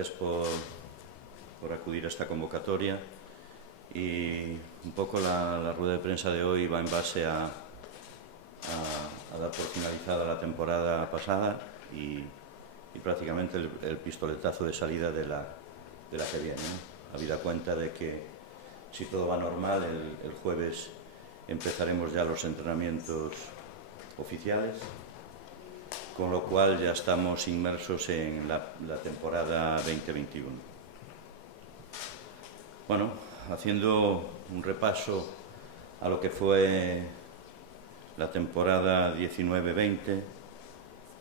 gracias por acudir a esta convocatoria. Y un poco la rueda de prensa de hoy va en base a dar por finalizada la temporada pasada y prácticamente el pistoletazo de salida de la que viene, ¿no? Habida cuenta de que, si todo va normal, el jueves empezaremos ya los entrenamientos oficiales, con lo cual ya estamos inmersos en la temporada 2021. Bueno, haciendo un repaso a lo que fue la temporada 19-20,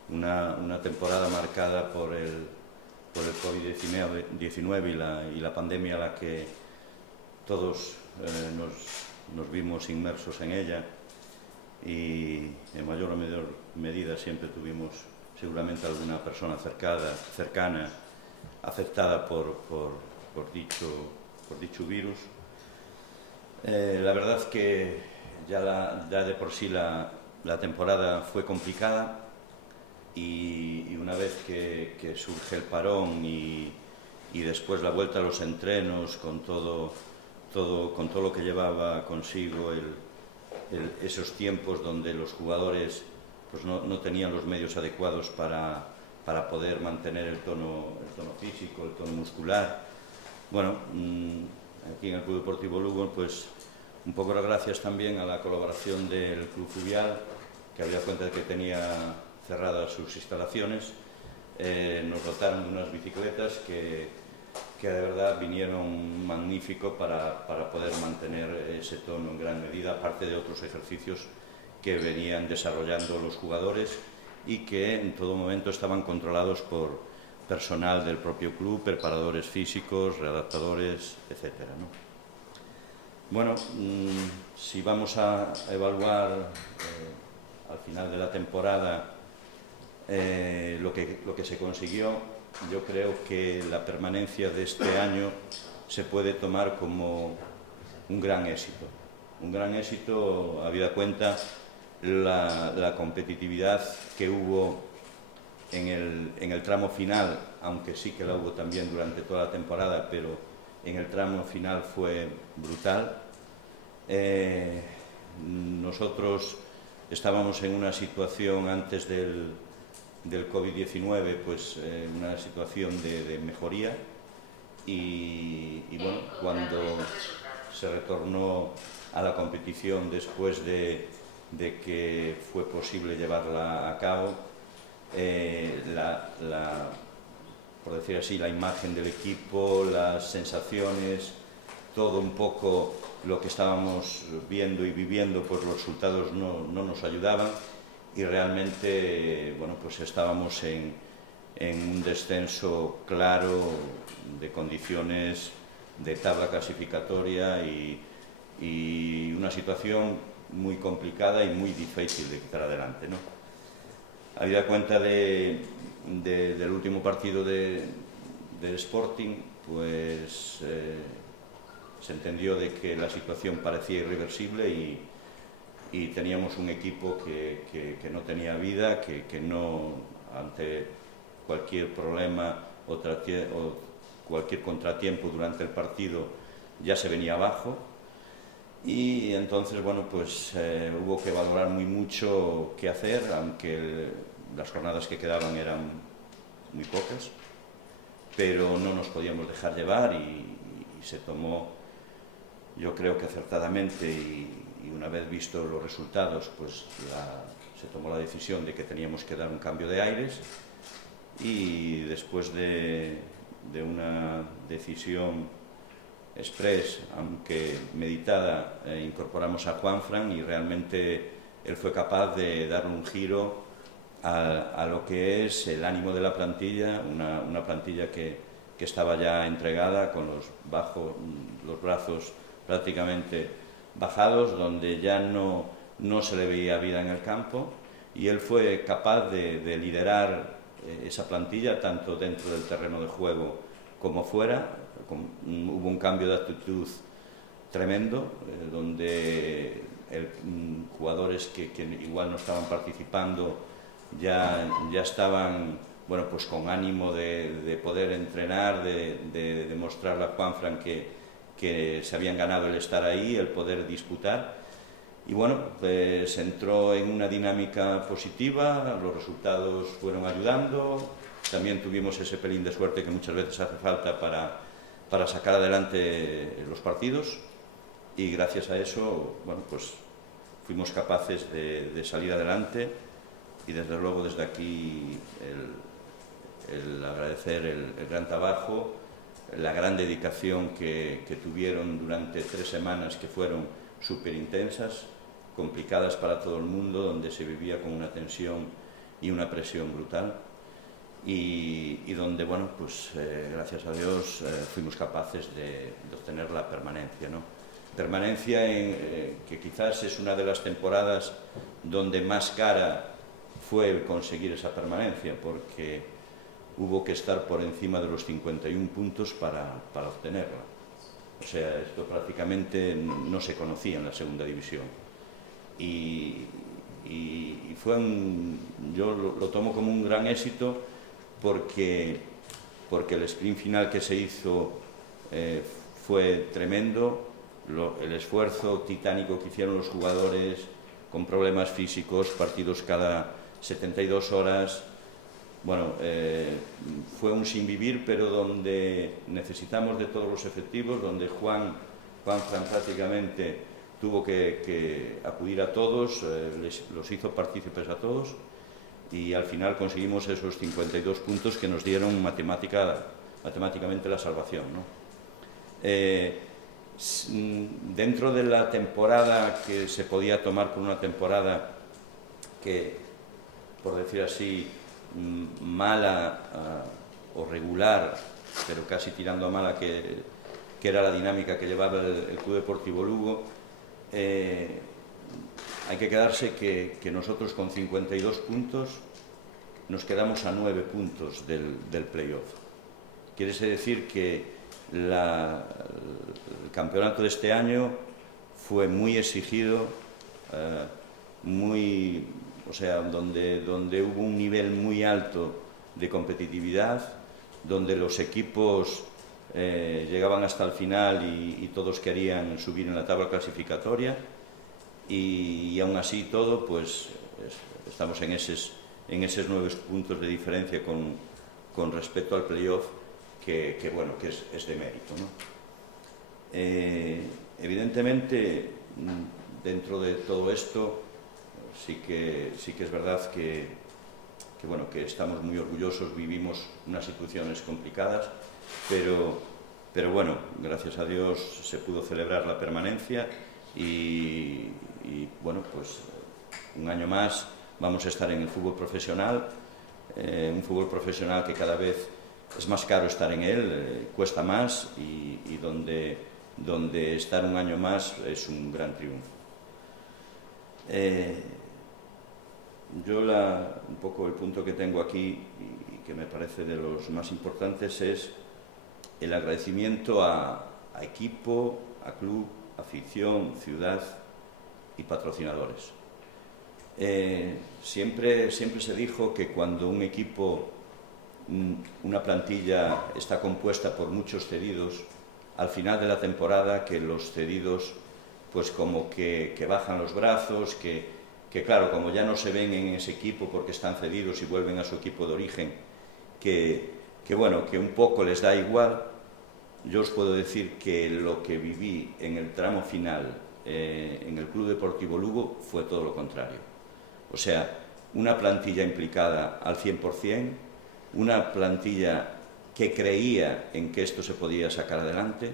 una temporada marcada por el COVID-19 y la pandemia a la que todos nos vimos inmersos en ella, y en mayor o menor medida siempre tuvimos seguramente alguna persona cercana afectada por dicho virus. La verdad que ya de por sí la temporada fue complicada, y una vez que surge el parón y después la vuelta a los entrenos con todo lo que llevaba consigo esos tiempos donde los jugadores pues no tenían los medios adecuados para poder mantener el tono físico, el tono muscular. Bueno, aquí en el Club Deportivo Lugo, pues un poco gracias también a la colaboración del Club Fluvial, que había cuenta de que tenía cerradas sus instalaciones, nos dotaron de unas bicicletas que de verdad vinieron magnífico para poder mantener ese tono en gran medida, aparte de otros ejercicios que venían desarrollando los jugadores y que en todo momento estaban controlados por personal del propio club, preparadores físicos, readaptadores, etc., ¿no? Bueno, si vamos a evaluar al final de la temporada lo que se consiguió, yo creo que la permanencia de este año se puede tomar como un gran éxito. Un gran éxito, habida cuenta la competitividad que hubo en el tramo final, aunque sí que la hubo también durante toda la temporada, pero en el tramo final fue brutal. Nosotros estábamos en una situación antes del COVID-19, pues una situación de mejoría, y bueno, cuando se retornó a la competición después de que fue posible llevarla a cabo, por decir así, la imagen del equipo, las sensaciones, todo un poco lo que estábamos viendo y viviendo, pues los resultados no nos ayudaban, y realmente, bueno, pues estábamos en un descenso claro de condiciones de tabla clasificatoria y una situación muy complicada y muy difícil de quitar adelante, ¿no? Habida cuenta del último partido del Sporting, pues se entendió de que la situación parecía irreversible y teníamos un equipo que no tenía vida, que no, ante cualquier problema o cualquier contratiempo durante el partido, ya se venía abajo. Y entonces, bueno, pues hubo que valorar muy mucho qué hacer, aunque las jornadas que quedaban eran muy pocas, pero no nos podíamos dejar llevar, y se tomó, yo creo que acertadamente, y una vez visto los resultados, pues se tomó la decisión de que teníamos que dar un cambio de aires, y después de una decisión express, aunque meditada, incorporamos a Juanfran, y realmente él fue capaz de dar un giro a lo que es el ánimo de la plantilla, una plantilla que estaba ya entregada, con los brazos prácticamente bajados, donde ya no se le veía vida en el campo, y él fue capaz de liderar esa plantilla, tanto dentro del terreno de juego como fuera. Hubo un cambio de actitud tremendo, donde jugadores que igual no estaban participando ya estaban bueno, pues con ánimo de poder entrenar, de demostrarle a Juanfran que se habían ganado el estar ahí, el poder disputar. Y bueno, pues entró en una dinámica positiva, los resultados fueron ayudando, también tuvimos ese pelín de suerte que muchas veces hace falta para sacar adelante los partidos, y gracias a eso, bueno, pues fuimos capaces de salir adelante, y desde luego desde aquí el agradecer el gran trabajo, la gran dedicación que tuvieron durante 3 semanas que fueron súper intensas, complicadas para todo el mundo, donde se vivía con una tensión y una presión brutal, y donde, bueno, pues gracias a Dios fuimos capaces de obtener la permanencia, ¿no? Permanencia que quizás es una de las temporadas donde más cara fue el conseguir esa permanencia, porque hubo que estar por encima de los 51 puntos para obtenerla. O sea, esto prácticamente no se conocía en la segunda división. Y fue yo lo tomo como un gran éxito porque el sprint final que se hizo fue tremendo, el esfuerzo titánico que hicieron los jugadores con problemas físicos, partidos cada 72 horas, bueno, fue un sinvivir, pero donde necesitamos de todos los efectivos, donde Juanfran prácticamente tuvo que acudir a todos, los hizo partícipes a todos, y al final conseguimos esos 52 puntos que nos dieron matemáticamente la salvación, ¿no? Dentro de la temporada que se podía tomar por una temporada que, por decir así, mala o regular, pero casi tirando a mala, que era la dinámica que llevaba el Club Deportivo Lugo, hay que quedarse que nosotros con 52 puntos nos quedamos a 9 puntos del playoff. Quiere decir que el campeonato de este año fue muy exigido, o sea, donde hubo un nivel muy alto de competitividad, donde los equipos llegaban hasta el final y todos querían subir en la tabla clasificatoria, y aún así todo, pues estamos en esos 9 puntos de diferencia con respecto al playoff, que bueno, que es de mérito, ¿no? Evidentemente, dentro de todo esto, sí que es verdad que bueno, que estamos muy orgullosos, vivimos unas situaciones complicadas, pero bueno, gracias a Dios se pudo celebrar la permanencia, y bueno, pues un año más vamos a estar en el fútbol profesional, un fútbol profesional que cada vez es más caro estar en él, cuesta más, y donde estar un año más es un gran triunfo. Yo un poco el punto que tengo aquí, y que me parece de los más importantes, es el agradecimiento a equipo, a club, afición, ciudad y patrocinadores. Siempre se dijo que cuando un equipo, una plantilla está compuesta por muchos cedidos, al final de la temporada, que los cedidos pues como que bajan los brazos, que claro, como ya no se ven en ese equipo porque están cedidos y vuelven a su equipo de origen, que bueno, que un poco les da igual. Yo os puedo decir que lo que viví en el tramo final en el Club Deportivo Lugo fue todo lo contrario. O sea, una plantilla implicada al 100%, una plantilla que creía en que esto se podía sacar adelante,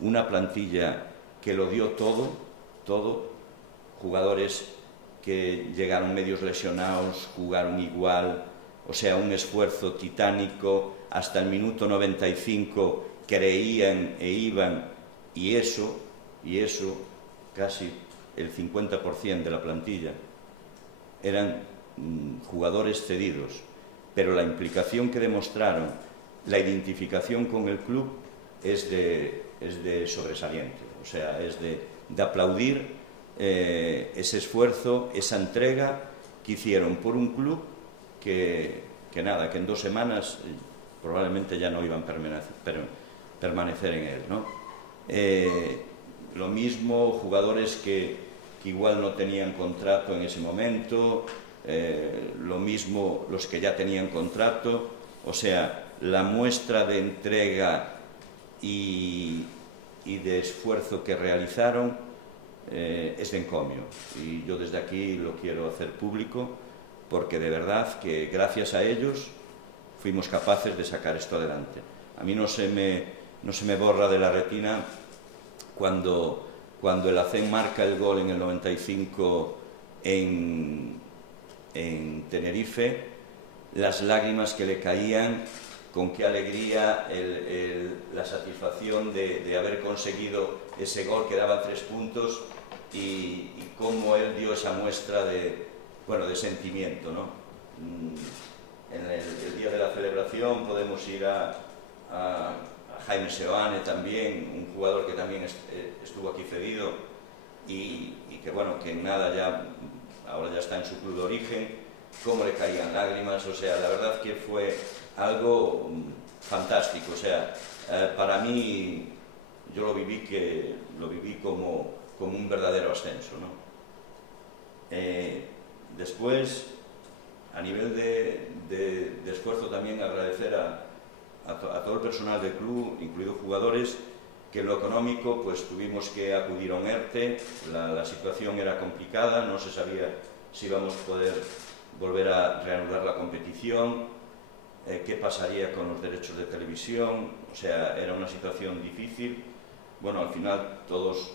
una plantilla que lo dio todo, jugadores que llegaron medios lesionados, jugaron igual, o sea, un esfuerzo titánico, hasta el minuto 95 creían e iban, y eso, casi el 50% de la plantilla eran jugadores cedidos, pero la implicación que demostraron, la identificación con el club es de sobresaliente, o sea, es de aplaudir ese esfuerzo, esa entrega que hicieron por un club que nada, que en 2 semanas probablemente ya no iban a permanecer en él, ¿no? Lo mismo jugadores que igual no tenían contrato en ese momento, lo mismo los que ya tenían contrato, o sea, la muestra de entrega y de esfuerzo que realizaron es de encomio, y yo desde aquí lo quiero hacer público, porque de verdad que gracias a ellos fuimos capaces de sacar esto adelante. A mí no se me borra de la retina cuando el Acén marca el gol en el 95 en Tenerife, las lágrimas que le caían, con qué alegría, la satisfacción de haber conseguido ese gol que daba 3 puntos, y cómo él dio esa muestra de sentimiento, ¿no? En el día de la celebración podemos ir a Jaime Seoane también, un jugador que también estuvo aquí cedido y que bueno, que nada, ahora ya está en su club de origen, cómo le caían lágrimas, o sea, la verdad que fue algo fantástico, o sea, para mí yo lo viví como un verdadero ascenso, ¿no? Después, a nivel de esfuerzo, también agradecer a todo el personal del club, incluidos jugadores, que en lo económico pues tuvimos que acudir a un ERTE, la situación era complicada, no se sabía si íbamos a poder volver a reanudar la competición, qué pasaría con los derechos de televisión, o sea, era una situación difícil. Bueno, al final todos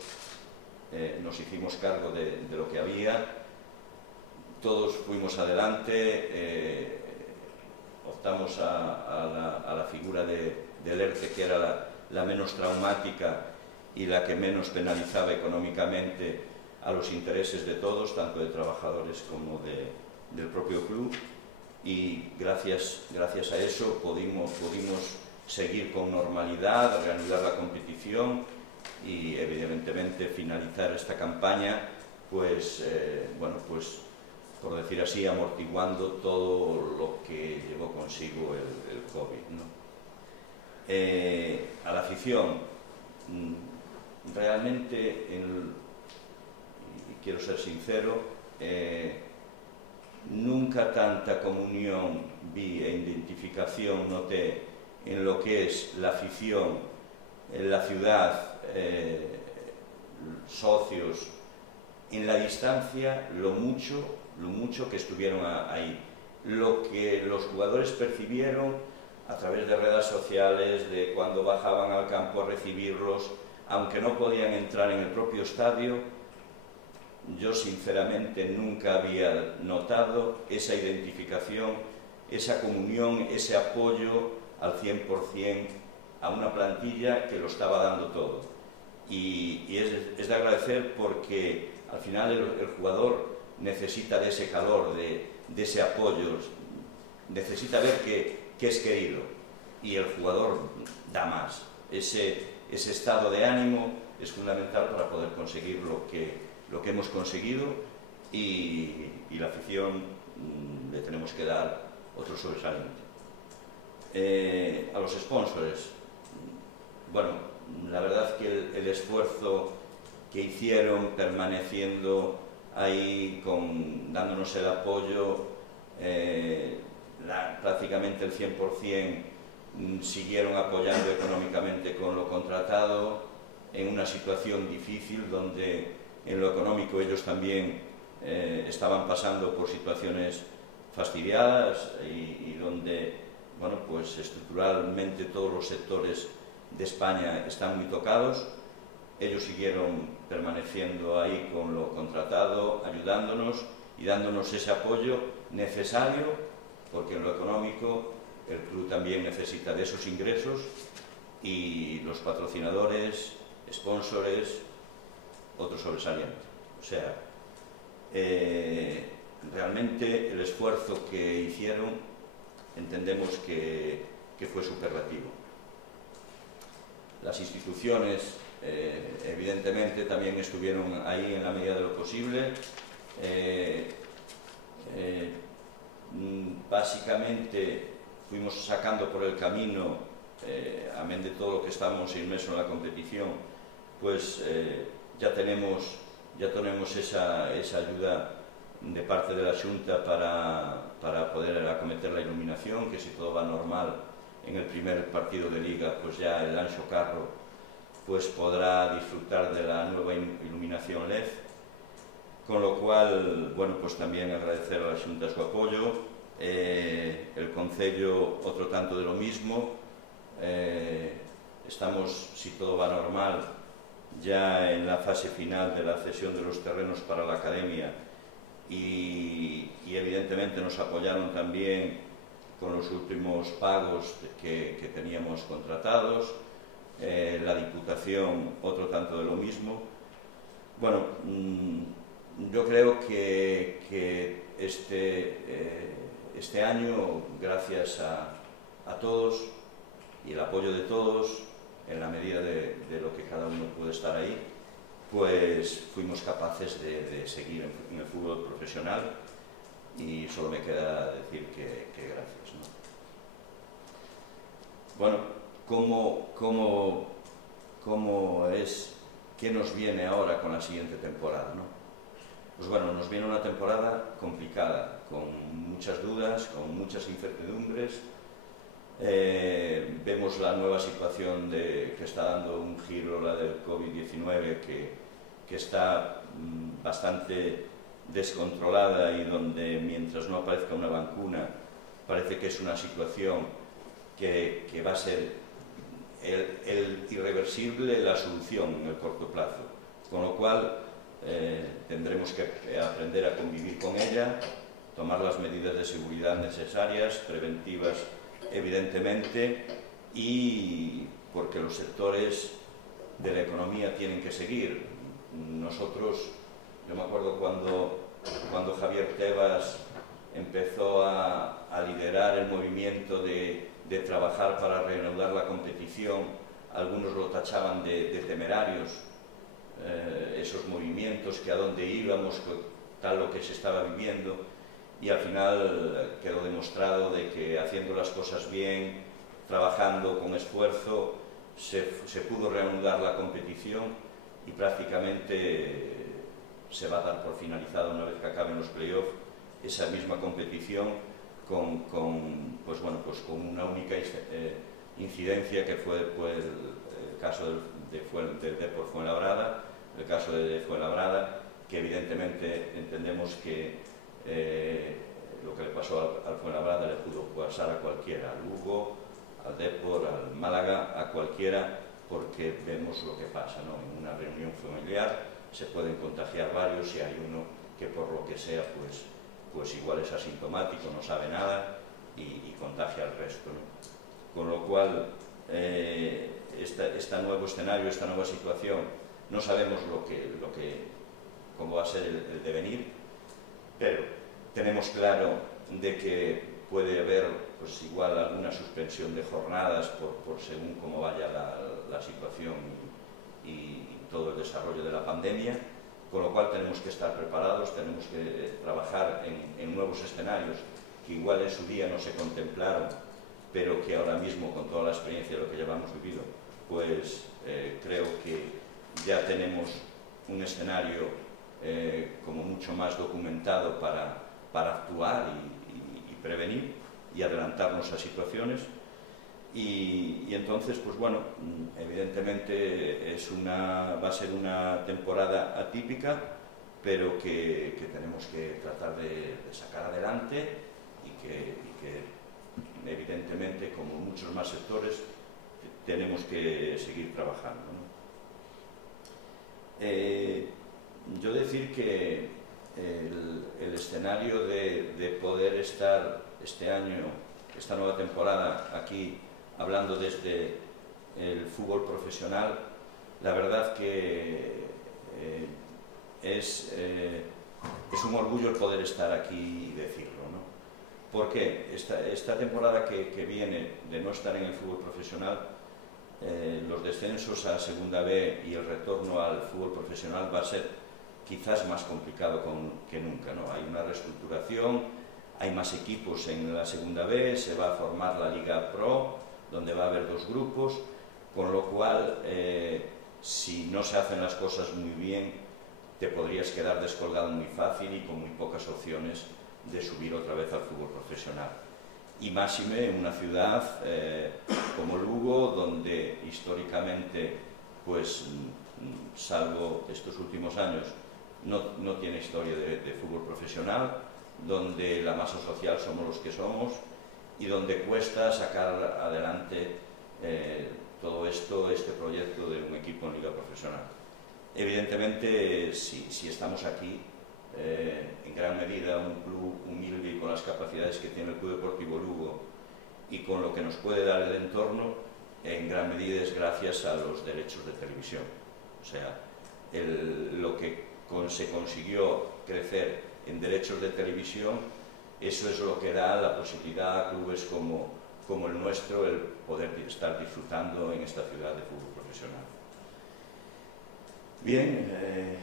nos hicimos cargo de lo que había, todos fuimos adelante, optamos a la figura del ERTE, que era la menos traumática y la que menos penalizaba económicamente a los intereses de todos, tanto de trabajadores como del propio club, y gracias a eso pudimos seguir con normalidad, reanudar la competición y evidentemente finalizar esta campaña, pues por decir así, amortiguando todo lo que llevó consigo el COVID, ¿no? A la afición, realmente, y quiero ser sincero, nunca tanta comunión vi e identificación noté en lo que es la afición, en la ciudad, socios, en la distancia, lo mucho que estuvieron ahí, lo que los jugadores percibieron a través de redes sociales, de cuando bajaban al campo a recibirlos, aunque no podían entrar en el propio estadio. Yo sinceramente nunca había notado esa identificación, esa comunión, ese apoyo al 100% a una plantilla que lo estaba dando todo. Y es de agradecer, porque al final el jugador necesita de ese calor, de ese apoyo, necesita ver que es querido, y el jugador da más. Ese estado de ánimo es fundamental para poder conseguir lo que hemos conseguido, y la afición le tenemos que dar otro sobresaliente. A los sponsors, bueno, la verdad que el esfuerzo que hicieron permaneciendo ahí, dándonos el apoyo, prácticamente el 100% siguieron apoyando económicamente con lo contratado, en una situación difícil donde en lo económico ellos también estaban pasando por situaciones fastidiadas, y donde, bueno, pues estructuralmente todos los sectores de España están muy tocados. Ellos siguieron permaneciendo ahí con lo contratado, ayudándonos y dándonos ese apoyo necesario, porque en lo económico el club también necesita de esos ingresos, y los patrocinadores, sponsors, otro sobresaliente. O sea, realmente el esfuerzo que hicieron entendemos que fue superlativo. Las instituciones evidentemente también estuvieron ahí en la medida de lo posible. básicamente fuimos sacando por el camino, amén de todo lo que estamos inmersos en la competición, pues ya tenemos esa ayuda de parte de la Xunta para poder acometer la iluminación, que si todo va normal en el primer partido de Liga, pues ya el Anxo Carro pues podrá disfrutar de la nueva iluminación LED, con lo cual, bueno, pues también agradecer a la Xunta su apoyo, el Concello otro tanto de lo mismo. Estamos, si todo va normal, ya en la fase final de la cesión de los terrenos para la academia y evidentemente nos apoyaron también con los últimos pagos que teníamos contratados, la Diputación otro tanto de lo mismo. Bueno, yo creo que este año, gracias a todos y el apoyo de todos, en la medida de lo que cada uno puede estar ahí, pues fuimos capaces de seguir en el fútbol profesional y solo me queda decir que gracias, ¿no? Bueno, ¿cómo es, qué nos viene ahora con la siguiente temporada, ¿no? Pues bueno, nos viene una temporada complicada, con muchas dudas, con muchas incertidumbres. Vemos la nueva situación que está dando un giro, la del COVID-19, que está bastante descontrolada y donde mientras no aparezca una vacuna parece que es una situación que va a ser el irreversible, la solución en el corto plazo, con lo cual tendremos que aprender a convivir con ella, tomar las medidas de seguridad necesarias, preventivas evidentemente, y porque los sectores de la economía tienen que seguir. Nosotros, yo me acuerdo cuando Javier Tebas empezó a liderar el movimiento de trabajar para reanudar la competición, algunos lo tachaban de temerarios, esos movimientos, que a dónde íbamos, tal lo que se estaba viviendo, y al final quedó demostrado de que haciendo las cosas bien, trabajando con esfuerzo, se pudo reanudar la competición y prácticamente se va a dar por finalizada, una vez que acaben los playoffs, esa misma competición con una única incidencia, que fue el caso del Depor Fuenlabrada, el caso de Fuenlabrada, que evidentemente entendemos que lo que le pasó al Fuenlabrada le pudo pasar a cualquiera, al Lugo, al Depor, al Málaga, a cualquiera, porque vemos lo que pasa, ¿no? En una reunión familiar se pueden contagiar varios y hay uno que por lo que sea pues igual es asintomático, no sabe nada y contagia al resto, ¿no? Con lo cual este nuevo escenario, esta nueva situación, no sabemos cómo va a ser el devenir, pero tenemos claro de que puede haber pues igual alguna suspensión de jornadas por según cómo vaya la situación y todo el desarrollo de la pandemia, con lo cual tenemos que estar preparados, tenemos que trabajar en nuevos escenarios que igual en su día no se contemplaron, pero que ahora mismo, con toda la experiencia de lo que llevamos vivido, pues creo que ya tenemos un escenario como mucho más documentado para actuar y prevenir y adelantarnos a situaciones. Y entonces, pues bueno, evidentemente va a ser una temporada atípica, pero que tenemos que tratar de sacar adelante y que evidentemente, como muchos más sectores, tenemos que seguir trabajando, ¿no? Yo decir que el escenario de poder estar este año, esta nueva temporada aquí, hablando desde el fútbol profesional, la verdad que es un orgullo el poder estar aquí y decirlo, ¿no? Porque esta temporada que viene de no estar en el fútbol profesional, los descensos a Segunda B y el retorno al fútbol profesional va a ser quizás más complicado que nunca, ¿no? Hay una reestructuración, hay más equipos en la segunda B, se va a formar la Liga Pro, donde va a haber 2 grupos, con lo cual, si no se hacen las cosas muy bien, te podrías quedar descolgado muy fácil y con muy pocas opciones de subir otra vez al fútbol profesional. Y máxime en una ciudad como Lugo, donde históricamente, pues, salvo estos últimos años, no tiene historia de fútbol profesional, donde la masa social somos los que somos y donde cuesta sacar adelante todo esto, este proyecto de un equipo en liga profesional. Evidentemente, si estamos aquí, en gran medida un club humilde y con las capacidades que tiene el Club Deportivo Lugo y con lo que nos puede dar el entorno, en gran medida es gracias a los derechos de televisión. O sea, lo que se consiguió crecer en derechos de televisión, eso es lo que da la posibilidad a clubes como el nuestro el poder estar disfrutando en esta ciudad de fútbol profesional. Bien,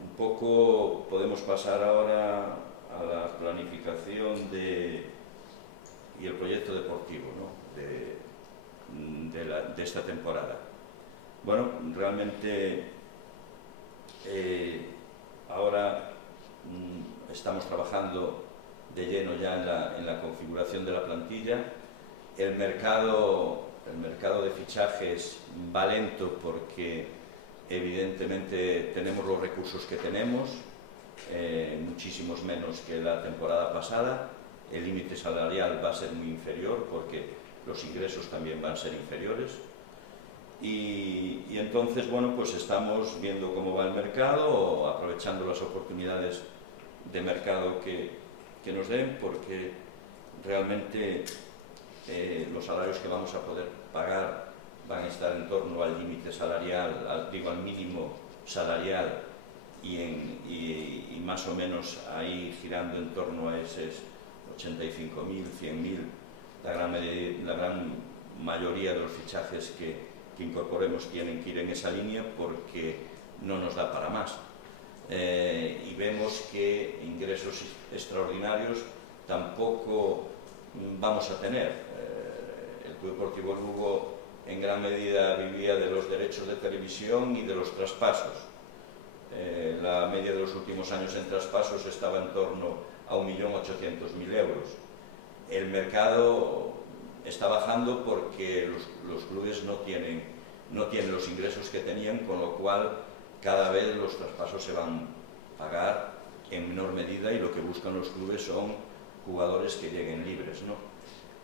un poco podemos pasar ahora a la planificación y el proyecto deportivo, ¿no?, de esta temporada. Bueno, realmente ahora estamos trabajando de lleno ya en la configuración de la plantilla. El mercado de fichajes va lento porque evidentemente tenemos los recursos que tenemos, muchísimos menos que la temporada pasada. El límite salarial va a ser muy inferior porque los ingresos también van a ser inferiores. Y entonces, bueno, pues estamos viendo cómo va el mercado, aprovechando las oportunidades de mercado que nos den, porque realmente los salarios que vamos a poder pagar van a estar en torno al límite salarial, al mínimo salarial, y más o menos ahí girando en torno a esos 85.000, 100.000, la gran mayoría de los fichajes que incorporemos tienen que ir en esa línea porque no nos da para más. Y vemos que ingresos extraordinarios tampoco vamos a tener. El Club Deportivo Lugo en gran medida vivía de los derechos de televisión y de los traspasos. La media de los últimos años en traspasos estaba en torno a 1.800.000 euros. El mercado está bajando porque los clubes no tienen los ingresos que tenían, con lo cual cada vez los traspasos se van a pagar en menor medida y lo que buscan los clubes son jugadores que lleguen libres, ¿no?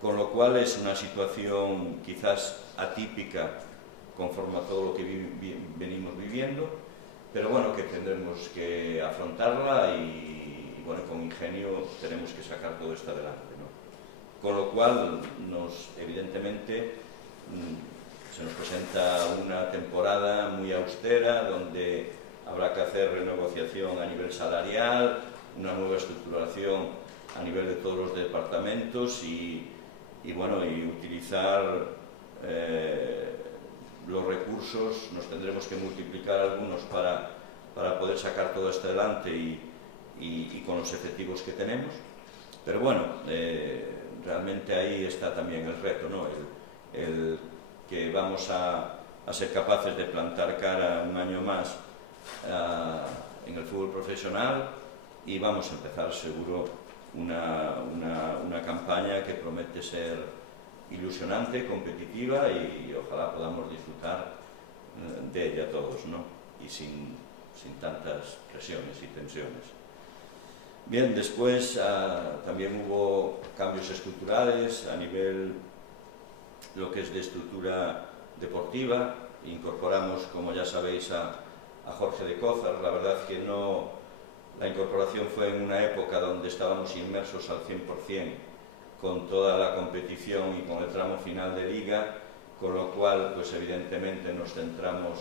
Con lo cual es una situación quizás atípica conforme a todo lo que venimos viviendo, pero bueno, que tendremos que afrontarla y bueno, con ingenio tenemos que sacar todo esto adelante, ¿no? Con lo cual, evidentemente, se nos presenta una temporada muy austera, donde habrá que hacer renegociación a nivel salarial, una nueva estructuración a nivel de todos los departamentos y utilizar los recursos. Nos tendremos que multiplicar algunos para poder sacar todo esto adelante y con los efectivos que tenemos. Pero bueno, realmente ahí está también el reto, ¿no? El que vamos a ser capaces de plantar cara un año más en el fútbol profesional y vamos a empezar seguro una campaña que promete ser ilusionante, competitiva y ojalá podamos disfrutar de ella todos, ¿no? Y sin tantas presiones y tensiones. Bien, después también hubo cambios estructurales a nivel lo que es de estructura deportiva. Incorporamos, como ya sabéis, a Jorge de Cózar. La verdad que la incorporación fue en una época donde estábamos inmersos al 100% con toda la competición y con el tramo final de liga, con lo cual, pues evidentemente nos centramos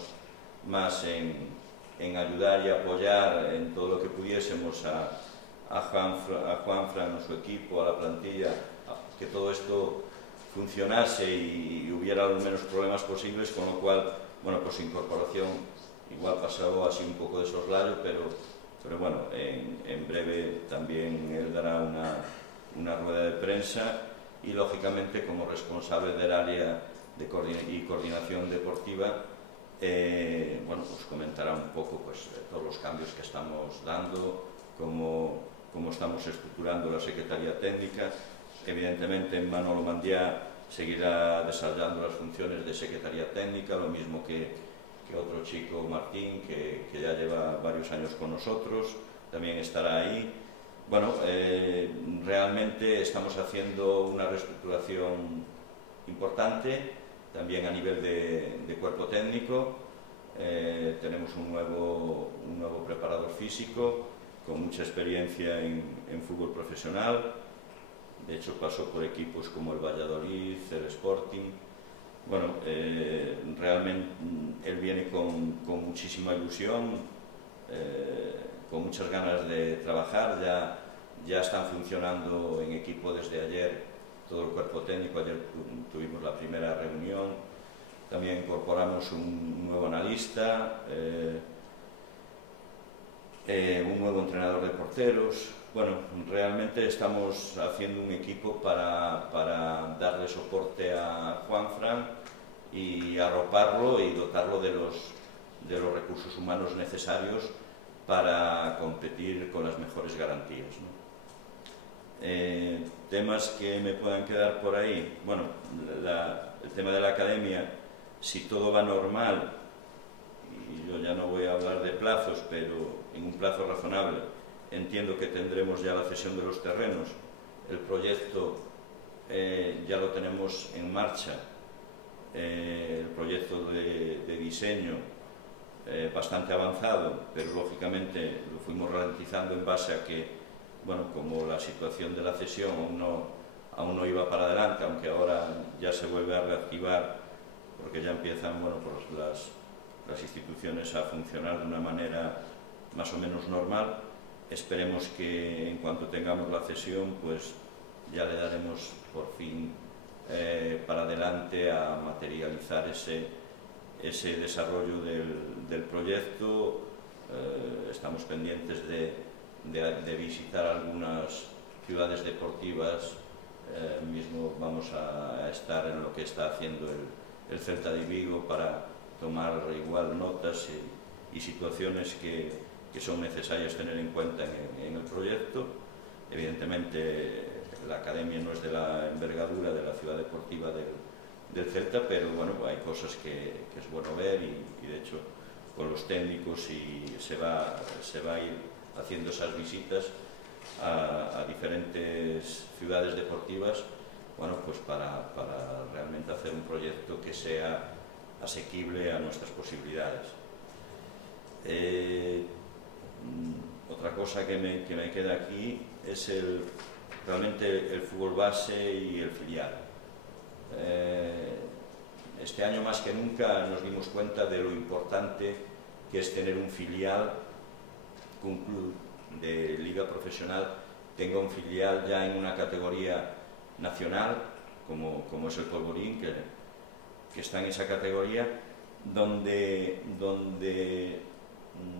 más en ayudar y apoyar en todo lo que pudiésemos a Juanfran, a su equipo, a la plantilla, que todo esto funcionase y hubiera los menos problemas posibles, con lo cual, bueno, pues incorporación igual pasó así un poco de soslayo, pero bueno, en breve también él dará una rueda de prensa y, lógicamente, como responsable del área y coordinación deportiva, bueno, pues comentará un poco pues, todos los cambios que estamos dando, cómo estamos estructurando la Secretaría Técnica. Evidentemente, Manolo Mandiá seguirá desarrollando las funciones de Secretaría Técnica, lo mismo que otro chico, Martín, que ya lleva varios años con nosotros, también estará ahí. Bueno, realmente estamos haciendo una reestructuración importante, también a nivel de cuerpo técnico. Tenemos un nuevo preparador físico con mucha experiencia en fútbol profesional. De hecho, pasó por equipos como el Valladolid, el Sporting. Bueno, realmente él viene con muchísima ilusión, con muchas ganas de trabajar. Ya están funcionando en equipo desde ayer todo el cuerpo técnico. Ayer tuvimos la primera reunión. También incorporamos un nuevo analista, un nuevo entrenador de porteros. Bueno, realmente estamos haciendo un equipo para darle soporte a Juanfran y arroparlo y dotarlo de los recursos humanos necesarios para competir con las mejores garantías, ¿no? Temas que me puedan quedar por ahí. Bueno, el tema de la academia, si todo va normal, y yo ya no voy a hablar de plazos, pero en un plazo razonable, entiendo que tendremos ya la cesión de los terrenos. El proyecto ya lo tenemos en marcha, el proyecto de diseño bastante avanzado, pero lógicamente lo fuimos ralentizando en base a que, bueno, como la situación de la cesión aún no iba para adelante, aunque ahora ya se vuelve a reactivar, porque ya empiezan, bueno, pues las instituciones a funcionar de una manera más o menos normal. Esperemos que en cuanto tengamos la cesión, pues ya le daremos por fin para adelante a materializar ese desarrollo del proyecto. Estamos pendientes de visitar algunas ciudades deportivas. Mismo vamos a estar en lo que está haciendo el Celta de Vigo para tomar igual notas y situaciones que son necesarias tener en cuenta en el proyecto. Evidentemente, la academia no es de la envergadura de la ciudad deportiva del Celta, pero bueno, hay cosas que es bueno ver y de hecho con los técnicos se va a ir haciendo esas visitas a diferentes ciudades deportivas, bueno, pues para realmente hacer un proyecto que sea asequible a nuestras posibilidades. Otra cosa que me queda aquí es realmente el fútbol base y el filial. Este año más que nunca nos dimos cuenta de lo importante que es tener un filial, que un club de liga profesional tenga un filial ya en una categoría nacional, como es el Polvorín, que está en esa categoría, donde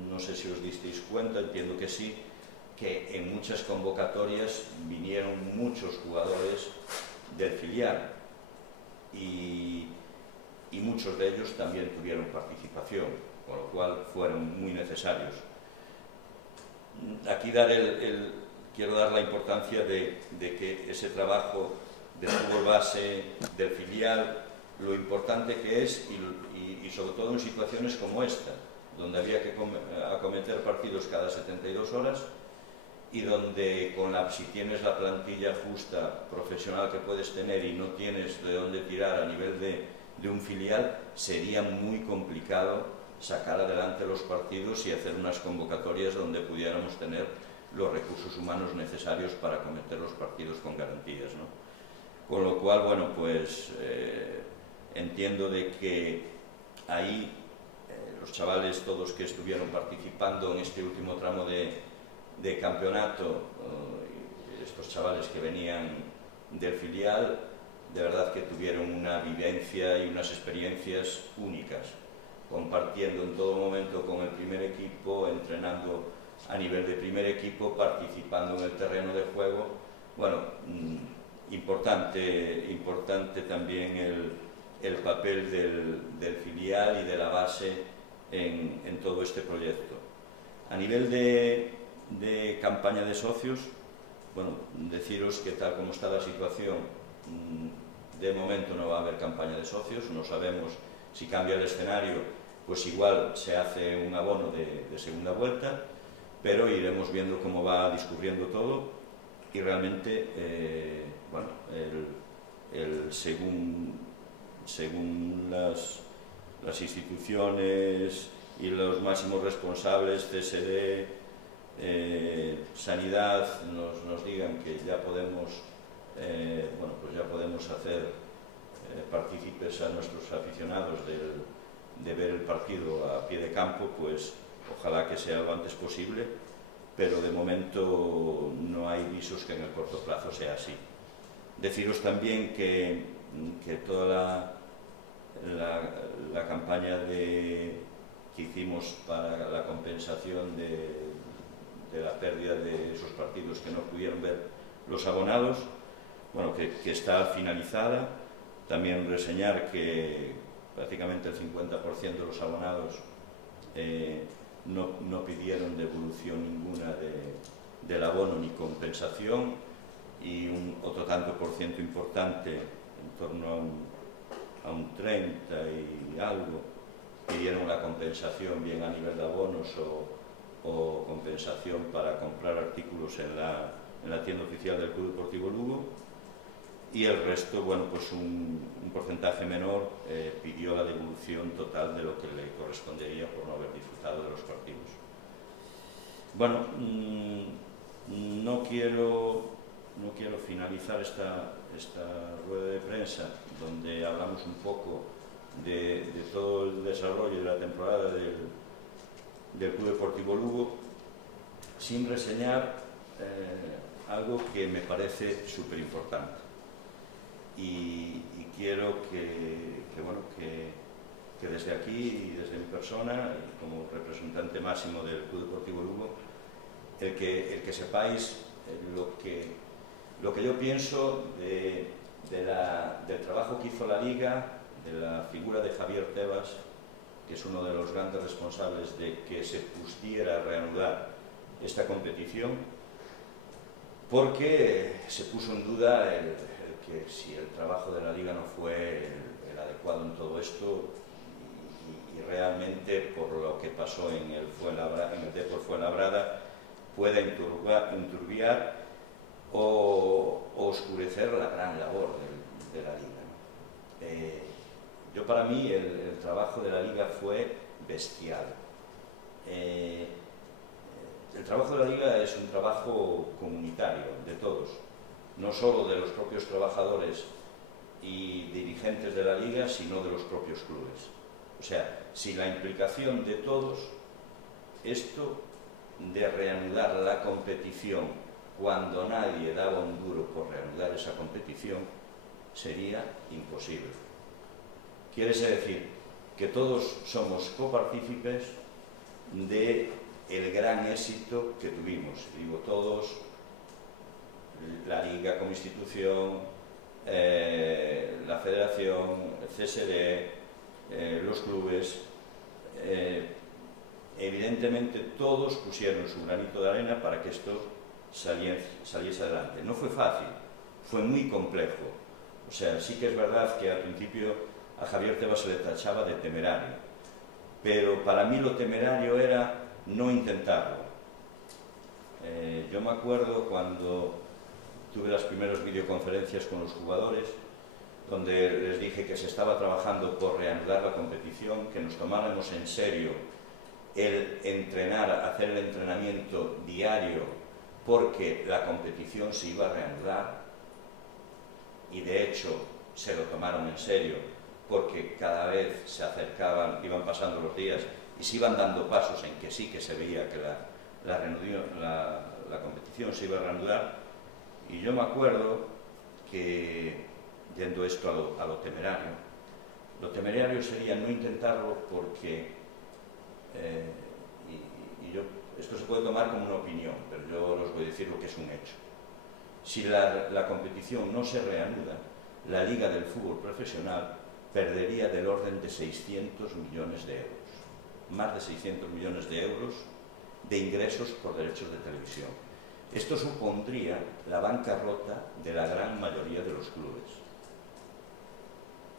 no sé si os disteis cuenta, entiendo que sí, que en muchas convocatorias vinieron muchos jugadores del filial y muchos de ellos también tuvieron participación, con lo cual fueron muy necesarios. Aquí quiero dar la importancia de que ese trabajo de fútbol base, del filial, lo importante que es y sobre todo en situaciones como esta, donde había que acometer partidos cada 72 horas y donde si tienes la plantilla justa, profesional que puedes tener y no tienes de dónde tirar a nivel de un filial, sería muy complicado sacar adelante los partidos y hacer unas convocatorias donde pudiéramos tener los recursos humanos necesarios para acometer los partidos con garantías, ¿no? Con lo cual, bueno, pues entiendo de que ahí los chavales todos que estuvieron participando en este último tramo de campeonato, estos chavales que venían del filial, de verdad que tuvieron una vivencia y unas experiencias únicas, compartiendo en todo momento con el primer equipo, entrenando a nivel de primer equipo, participando en el terreno de juego Bueno, importante también el papel del filial y de la base en todo este proyecto. A nivel de campaña de socios, bueno, deciros que tal como está la situación, de momento no va a haber campaña de socios, no sabemos si cambia el escenario, pues igual se hace un abono de segunda vuelta, pero iremos viendo cómo va discurriendo todo y realmente, bueno, según las instituciones y los máximos responsables, CSD, Sanidad, nos digan que ya podemos, bueno, pues ya podemos hacer partícipes a nuestros aficionados de ver el partido a pie de campo, pues ojalá que sea lo antes posible, pero de momento no hay visos que en el corto plazo sea así. Deciros también que toda la campaña que hicimos para la compensación de la pérdida de esos partidos que no pudieron ver los abonados, bueno, que está finalizada. También reseñar que prácticamente el 50% de los abonados no pidieron devolución ninguna del abono ni compensación, y otro tanto por ciento importante, en torno a un 30 y algo, pidieron la compensación bien a nivel de abonos o compensación para comprar artículos en la tienda oficial del Club Deportivo Lugo, y el resto, bueno, pues un porcentaje menor pidió la devolución total de lo que le correspondería por no haber disfrutado de los partidos. Bueno, no quiero finalizar esta rueda de prensa donde hablamos un poco de todo el desarrollo de la temporada del Club Deportivo Lugo sin reseñar algo que me parece súper importante, y quiero que desde aquí y desde mi persona, y como representante máximo del Club Deportivo Lugo, el que sepáis lo que yo pienso del trabajo que hizo la Liga, de la figura de Javier Tebas, que es uno de los grandes responsables de que se pudiera reanudar esta competición, porque se puso en duda que si el trabajo de la Liga no fue el adecuado en todo esto, y realmente por lo que pasó en el Depor Fuenlabrada pueda enturbiar o oscurecer la gran labor de la Liga. Para mí el trabajo de la Liga fue bestial. El trabajo de la Liga es un trabajo comunitario de todos, no solo de los propios trabajadores y dirigentes de la Liga, sino de los propios clubes. O sea, sin la implicación de todos, esto de reanudar la competición cuando nadie daba un duro por reanudar esa competición sería imposible. Quiere decir que todos somos copartícipes del gran éxito que tuvimos. Digo todos, la Liga como institución, la Federación, el CSD, los clubes. Evidentemente todos pusieron su granito de arena para que esto saliese adelante. No fue fácil, fue muy complejo. O sea, sí que es verdad que al principio a Javier Tebas se le tachaba de temerario, pero para mí lo temerario era no intentarlo. Yo me acuerdo cuando tuve las primeras videoconferencias con los jugadores, donde les dije que se estaba trabajando por reanudar la competición, que nos tomáramos en serio el entrenar, hacer el entrenamiento diario, porque la competición se iba a reanudar, y de hecho se lo tomaron en serio, porque cada vez se acercaban, iban pasando los días y se iban dando pasos en que sí que se veía que la competición se iba a reanudar. Y yo me acuerdo que, yendo esto a lo temerario sería no intentarlo porque, esto se puede tomar como una opinión, pero yo os voy a decir lo que es un hecho. si la competición no se reanuda, la Liga del Fútbol Profesional perdería del orden de 600 millones de euros. Más de 600 millones de euros de ingresos por derechos de televisión. Esto supondría la bancarrota de la gran mayoría de los clubes.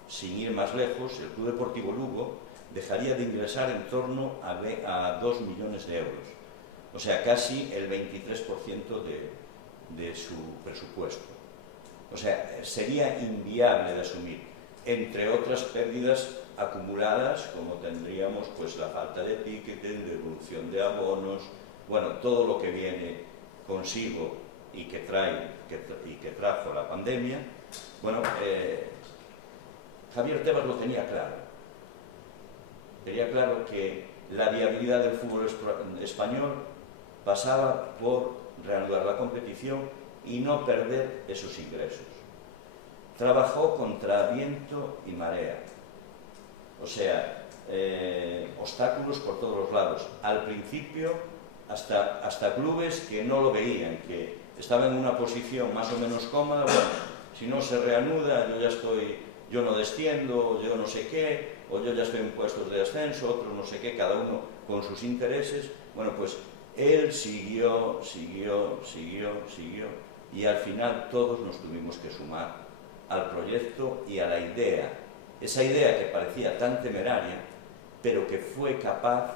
Sin ir más lejos, el Club Deportivo Lugo dejaría de ingresar en torno a 2 millones de euros. O sea, casi el 23% de su presupuesto. O sea, sería inviable de asumir, entre otras pérdidas acumuladas, como tendríamos pues la falta de ticketing, de devolución de abonos, bueno, todo lo que viene consigo y que trajo la pandemia. Bueno, Javier Tebas lo tenía claro. Tenía claro que la viabilidad del fútbol español pasaba por reanudar la competición y no perder esos ingresos. Trabajó contra viento y marea. O sea, obstáculos por todos los lados. Al principio, hasta clubes que no lo veían, que estaban en una posición más o menos cómoda. Bueno, si no se reanuda, yo no desciendo, yo no sé qué, o yo ya estoy en puestos de ascenso, otros no sé qué, cada uno con sus intereses. Bueno, pues él siguió, y al final todos nos tuvimos que sumar al proyecto y a la idea. Esa idea que parecía tan temeraria, pero que fue capaz,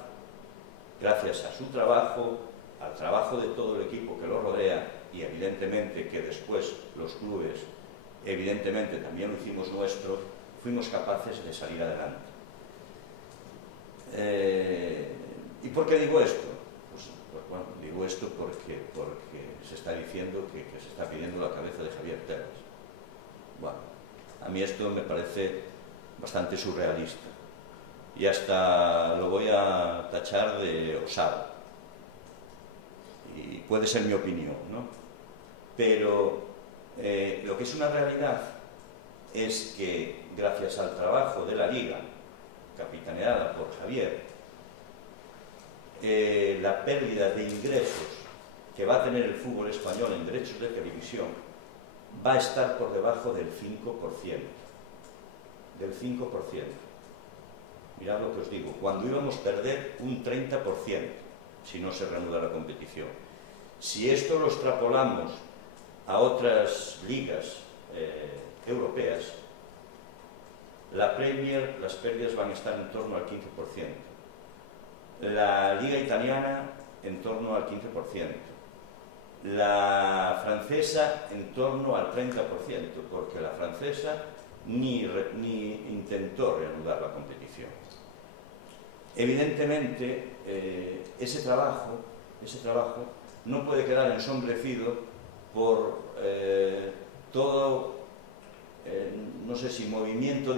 gracias a su trabajo, al trabajo de todo el equipo que lo rodea, y evidentemente que después los clubes, evidentemente también lo hicimos nuestro, fuimos capaces de salir adelante. ¿Y por qué digo esto? Pues bueno, digo esto porque se está diciendo que se está pidiendo la cabeza de Javier Tebas. Bueno, a mí esto me parece bastante surrealista y hasta lo voy a tachar de osado, y puede ser mi opinión, ¿no? Pero lo que es una realidad es que gracias al trabajo de la Liga, capitaneada por Javier, la pérdida de ingresos que va a tener el fútbol español en derechos de televisión va a estar por debajo del 5%. Del 5%. Mirad lo que os digo, cuando íbamos a perder un 30% si no se reanuda la competición. Si esto lo extrapolamos a otras ligas europeas, la Premier, las pérdidas van a estar en torno al 15%. La Liga Italiana en torno al 15%. La francesa en torno al 30%, porque la francesa ni intentó reanudar la competición. Evidentemente, ese trabajo no puede quedar ensombrecido por todo, no sé si movimiento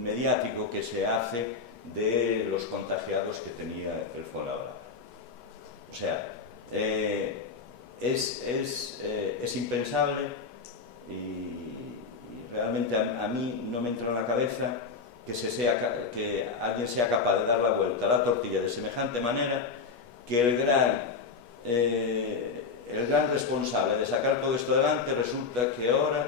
mediático que se hace de los contagiados que tenía el Fuenlabrada. O sea, es impensable y realmente a mí no me entra en la cabeza que alguien sea capaz de dar la vuelta a la tortilla de semejante manera que el gran responsable de sacar todo esto adelante resulta que ahora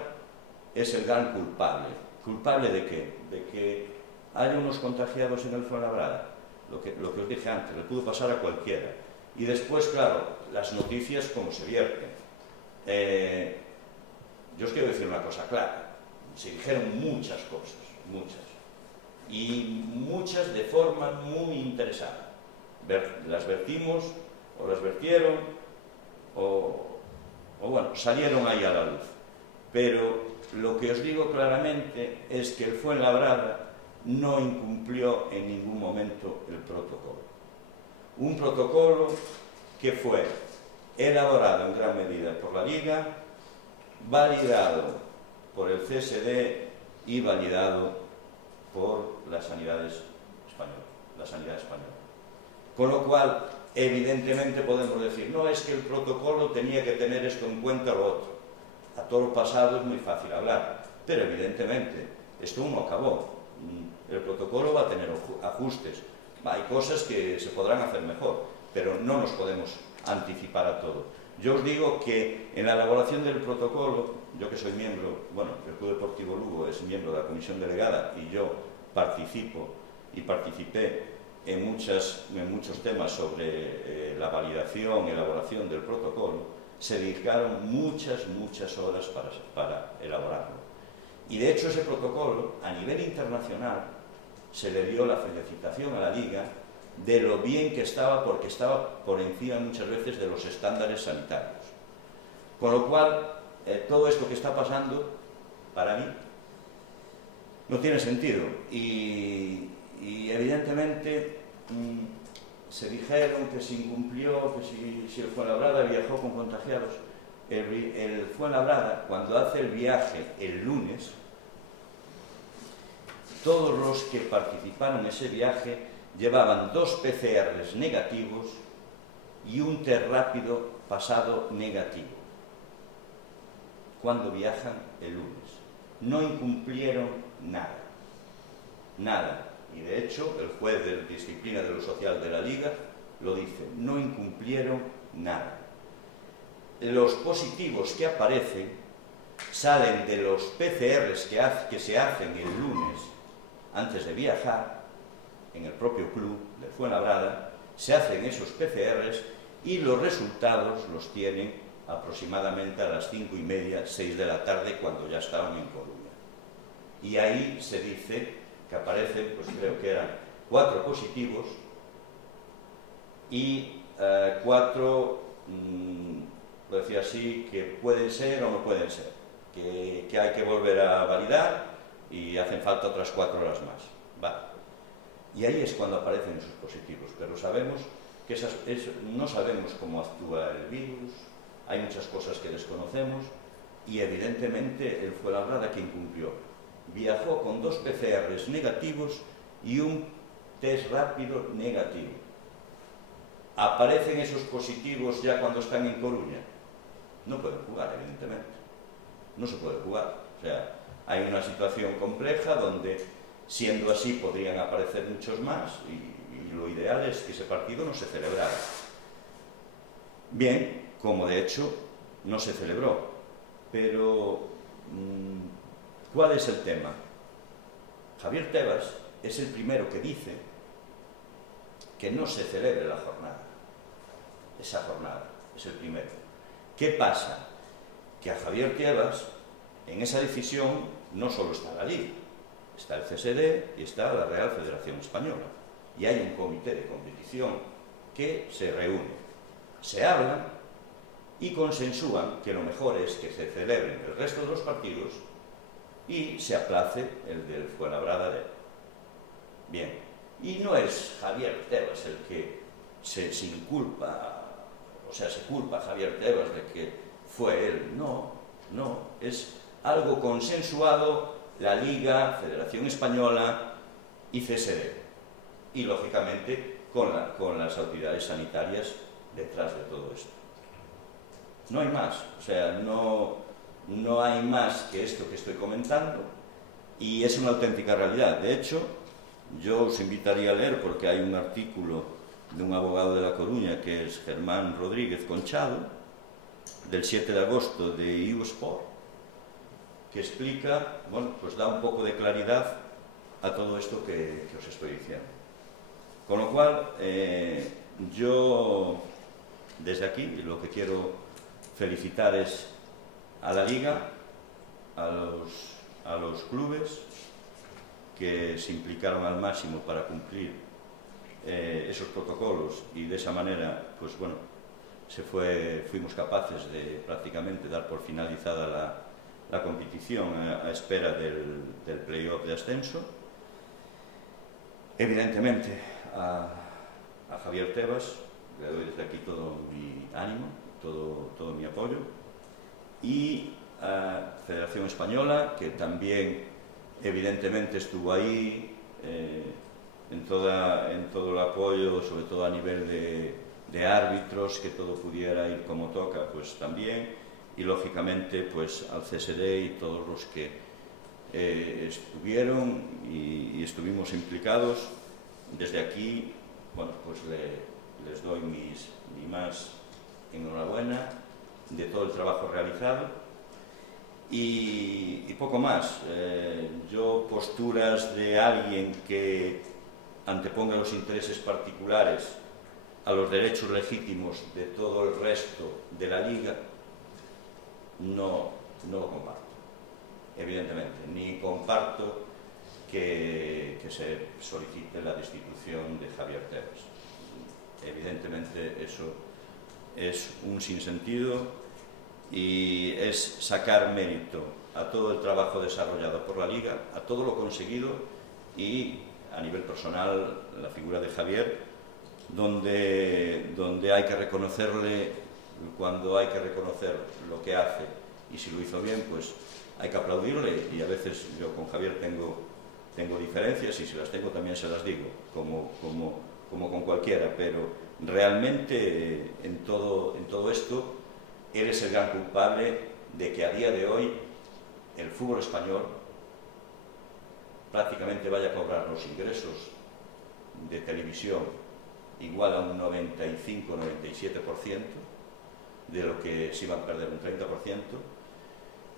es el gran culpable. ¿Culpable de qué? De que haya unos contagiados en el Fuenlabrada. Lo que os dije antes, le pudo pasar a cualquiera. Y después, claro, las noticias como se vierten. Yo os quiero decir una cosa clara. Se dijeron muchas cosas, muchas. Y muchas de forma muy interesada. Las vertimos, o las vertieron, o bueno, salieron ahí a la luz. Pero lo que os digo claramente es que el Fuenlabrada no incumplió en ningún momento el protocolo. Un protocolo que fue elaborado en gran medida por la Liga, validado por el CSD y validado por la sanidad española. Con lo cual, evidentemente podemos decir, no, es que el protocolo tenía que tener esto en cuenta o lo otro. A todo lo pasado es muy fácil hablar, pero evidentemente esto aún no acabó. El protocolo va a tener ajustes, hay cosas que se podrán hacer mejor, pero no nos podemos anticipar a todo. Yo os digo que en la elaboración del protocolo, yo que soy miembro, bueno, el Club Deportivo Lugo es miembro de la comisión delegada y yo participo y participé en muchos temas sobre la validación y elaboración del protocolo, se dedicaron muchas horas para elaborarlo. Y de hecho ese protocolo, a nivel internacional, se le dio la felicitación a la Liga de lo bien que estaba, porque estaba por encima muchas veces de los estándares sanitarios. Con lo cual, todo esto que está pasando, para mí, no tiene sentido. Y evidentemente se dijeron que se incumplió, que si el Fuenlabrada viajó con contagiados. El Fuenlabrada, cuando hace el viaje el lunes, todos los que participaron en ese viaje llevaban 2 PCRs negativos y un test rápido pasado negativo. Cuando viajan el lunes. No incumplieron nada. Nada. Y de hecho, el juez de disciplina de lo social de la Liga lo dice, no incumplieron nada. Los positivos que aparecen salen de los PCRs que se hacen el lunes antes de viajar, en el propio club de Fuenlabrada, se hacen esos PCRs y los resultados los tienen aproximadamente a las 5:30, 6 de la tarde, cuando ya estaban en Coruña. Y ahí se dice que aparecen, pues creo que eran 4 positivos y 4, lo decía así, que pueden ser o no pueden ser, que hay que volver a validar y hacen falta otras 4 horas más. Vale. Y ahí es cuando aparecen esos positivos, pero sabemos que no sabemos cómo actúa el virus, hay muchas cosas que desconocemos y evidentemente el Fuenlabrada que incumplió. Viajó con 2 PCRs negativos y un test rápido negativo. ¿Aparecen esos positivos ya cuando están en Coruña? No pueden jugar, evidentemente. No se puede jugar. O sea, hay una situación compleja donde, siendo así, podrían aparecer muchos más y lo ideal es que ese partido no se celebrara. Bien, como de hecho no se celebró. Pero ¿cuál es el tema? Javier Tebas es el primero que dice que no se celebre la jornada. Esa jornada es el primero. ¿Qué pasa? Que a Javier Tebas, en esa decisión, no solo está la Liga, está el CSD y está la Real Federación Española. Y hay un comité de competición que se reúne, se hablan y consensúan que lo mejor es que se celebren el resto de los partidos y se aplace el del Fuenlabrada de él. Bien, y no es Javier Tebas el que se inculpa, o sea, se culpa a Javier Tebas de que fue él. No, es algo consensuado la Liga, Federación Española y CSD. Y, lógicamente, con las autoridades sanitarias detrás de todo esto. No hay más, o sea, no hay más que esto que estoy comentando y es una auténtica realidad. De hecho, yo os invitaría a leer, porque hay un artículo de un abogado de La Coruña que es Germán Rodríguez Conchado, del 7 de agosto de Eurosport, que explica, bueno, pues da un poco de claridad a todo esto que os estoy diciendo. Con lo cual, yo desde aquí lo que quiero felicitar es a la Liga, a los clubes que se implicaron al máximo para cumplir esos protocolos y de esa manera, pues bueno, fuimos capaces de prácticamente dar por finalizada la competición a espera del play-off de ascenso. Evidentemente a Javier Tebas le doy desde aquí todo mi ánimo, todo mi apoyo, y a Federación Española, que también evidentemente estuvo ahí en todo el apoyo, sobre todo a nivel de árbitros, que todo pudiera ir como toca, pues también, y lógicamente pues al CSD y todos los que estuvieron y estuvimos implicados. Desde aquí, bueno, pues les doy mi más enhorabuena de todo el trabajo realizado y poco más. Yo, posturas de alguien que anteponga los intereses particulares a los derechos legítimos de todo el resto de la Liga, no lo comparto, evidentemente, ni comparto que se solicite la destitución de Javier Tebas. Evidentemente eso es un sinsentido y es sacar mérito a todo el trabajo desarrollado por la Liga, a todo lo conseguido y a nivel personal la figura de Javier, donde hay que reconocerle cuando hay que reconocer lo que hace, y si lo hizo bien pues hay que aplaudirle, y a veces yo con Javier tengo diferencias y si las tengo también se las digo, como con cualquiera, pero realmente en todo esto él es el gran culpable de que a día de hoy el fútbol español prácticamente vaya a cobrar los ingresos de televisión igual a un 95-97% de lo que se iban a perder un 30%,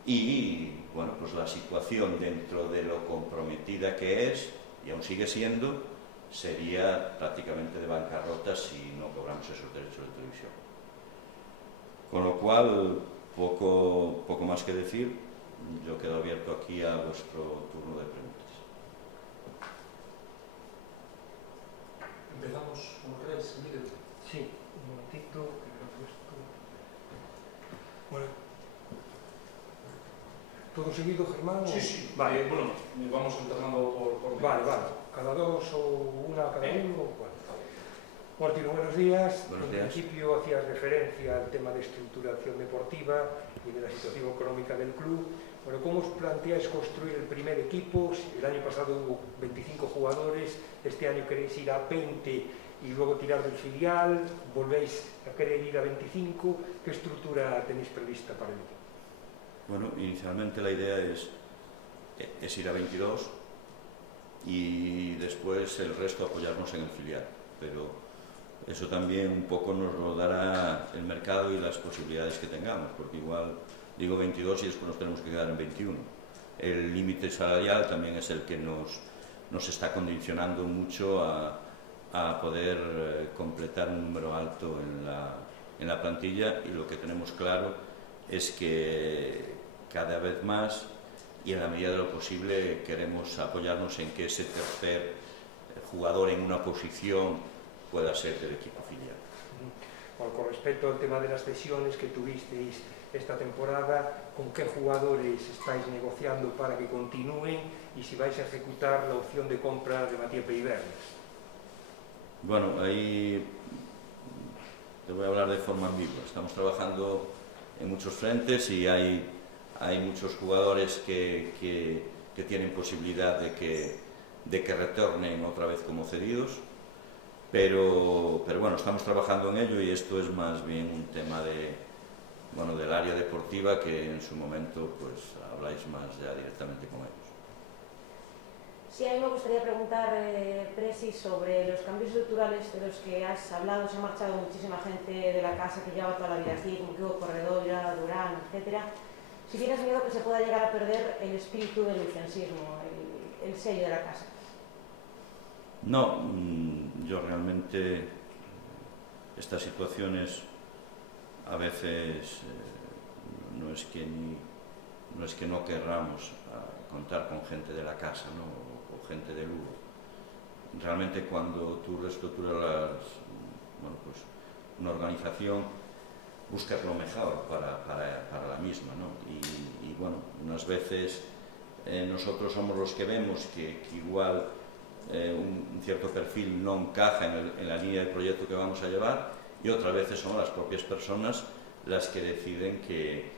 y bueno, pues la situación dentro de lo comprometida que es, y aún sigue siendo, sería prácticamente de bancarrota si no cobramos esos derechos de televisión. Con lo cual, poco más que decir, yo quedo abierto aquí a vuestro turno de preguntas. Empezamos con lo que queráis, Miguel. Sí, un momentito, que creo que esto... Bueno. ¿Todo seguido, Germán? Sí. Vale. Bueno, vamos alternando por... Vale. Cada dos o una cada uno. Vale. Martino, buenos días. Buenos días. En principio hacías referencia al tema de estructuración deportiva y de la situación económica del club. Bueno, ¿cómo os planteáis construir el primer equipo? El año pasado hubo 25 jugadores, este año queréis ir a 20 y luego tirar del filial, volvéis a querer ir a 25. ¿Qué estructura tenéis prevista para el equipo? Bueno, inicialmente la idea es ir a 22 y después el resto apoyarnos en el filial, pero eso también un poco nos lo dará el mercado y las posibilidades que tengamos, porque igual digo 22 y después nos tenemos que quedar en 21. El límite salarial también es el que nos está condicionando mucho a poder completar un número alto en la plantilla, y lo que tenemos claro es que cada vez más y en la medida de lo posible queremos apoyarnos en que ese tercer jugador en una posición pueda ser del equipo filial. Bueno, con respecto al tema de las cesiones que tuvisteis esta temporada, ¿con qué jugadores estáis negociando para que continúen y si vais a ejecutar la opción de compra de Matías Peibernes? Bueno, ahí te voy a hablar de forma ambigua. Estamos trabajando en muchos frentes y hay muchos jugadores que tienen posibilidad de que retornen otra vez como cedidos, pero bueno, estamos trabajando en ello y esto es más bien un tema del área deportiva, que en su momento pues habláis más ya directamente con ellos. Sí, a mí me gustaría preguntar, Presi, sobre los cambios estructurales de los que has hablado. Se ha marchado muchísima gente de la casa que lleva toda la vida aquí, como Kiko Corredora, Durán, etc. Si tienes miedo que se pueda llegar a perder el espíritu del lucensismo, el sello de la casa. No, yo realmente estas situaciones a veces no es que no querramos contar con gente de la casa, ¿no? O gente de Lugo. Realmente cuando tú reestructuras pues una organización, buscas lo mejor para la misma, ¿no? Y bueno, unas veces nosotros somos los que vemos que igual un cierto perfil no encaja en la línea de proyecto que vamos a llevar, y otras veces son las propias personas las que deciden que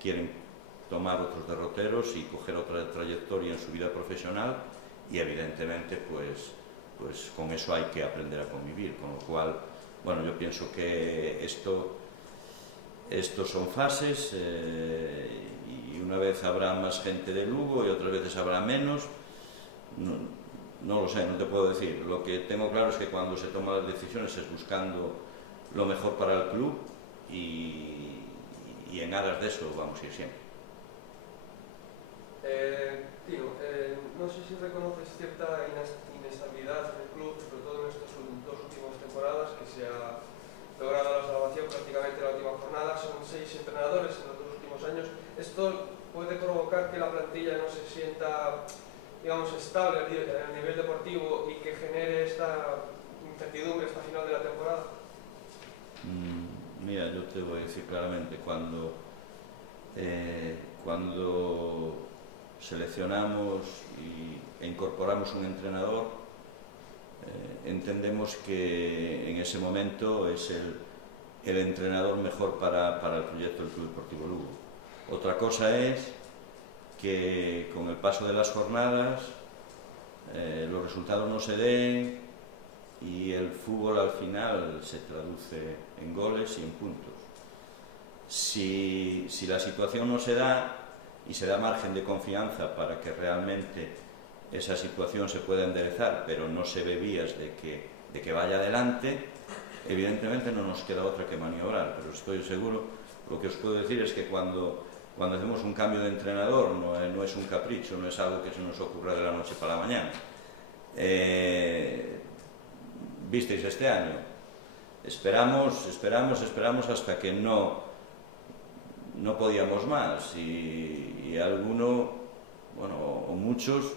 quieren tomar otros derroteros y coger otra trayectoria en su vida profesional, y evidentemente pues con eso hay que aprender a convivir, con lo cual bueno, yo pienso que esto son fases, y una vez habrá más gente de Lugo y otras veces habrá menos. No lo sé, no te puedo decir. Lo que tengo claro es que cuando se toman las decisiones es buscando lo mejor para el club, y en aras de eso vamos a ir siempre. Tino, no sé si reconoces cierta inestabilidad en el club, sobre todo en estas dos últimas temporadas, que se ha logrado la salvación prácticamente en la última jornada. Son 6 entrenadores en los 2 últimos años. Esto puede provocar que la plantilla no se sienta, digamos, estable a nivel deportivo y que genere esta incertidumbre hasta final de la temporada. Mira, yo te voy a decir claramente, cuando seleccionamos e incorporamos un entrenador, entendemos que en ese momento es el entrenador mejor para el proyecto del Club Deportivo Lugo. Otra cosa es que con el paso de las jornadas los resultados no se den y el fútbol al final se traduce en goles y en puntos. Si la situación no se da y se da margen de confianza para que realmente esa situación se pueda enderezar, pero no se ve vías de que vaya adelante, evidentemente no nos queda otra que maniobrar. Pero estoy seguro, lo que os puedo decir es que cuando hacemos un cambio de entrenador no es un capricho, no es algo que se nos ocurra de la noche para la mañana. Visteis este año, esperamos hasta que no podíamos más y alguno, bueno, o muchos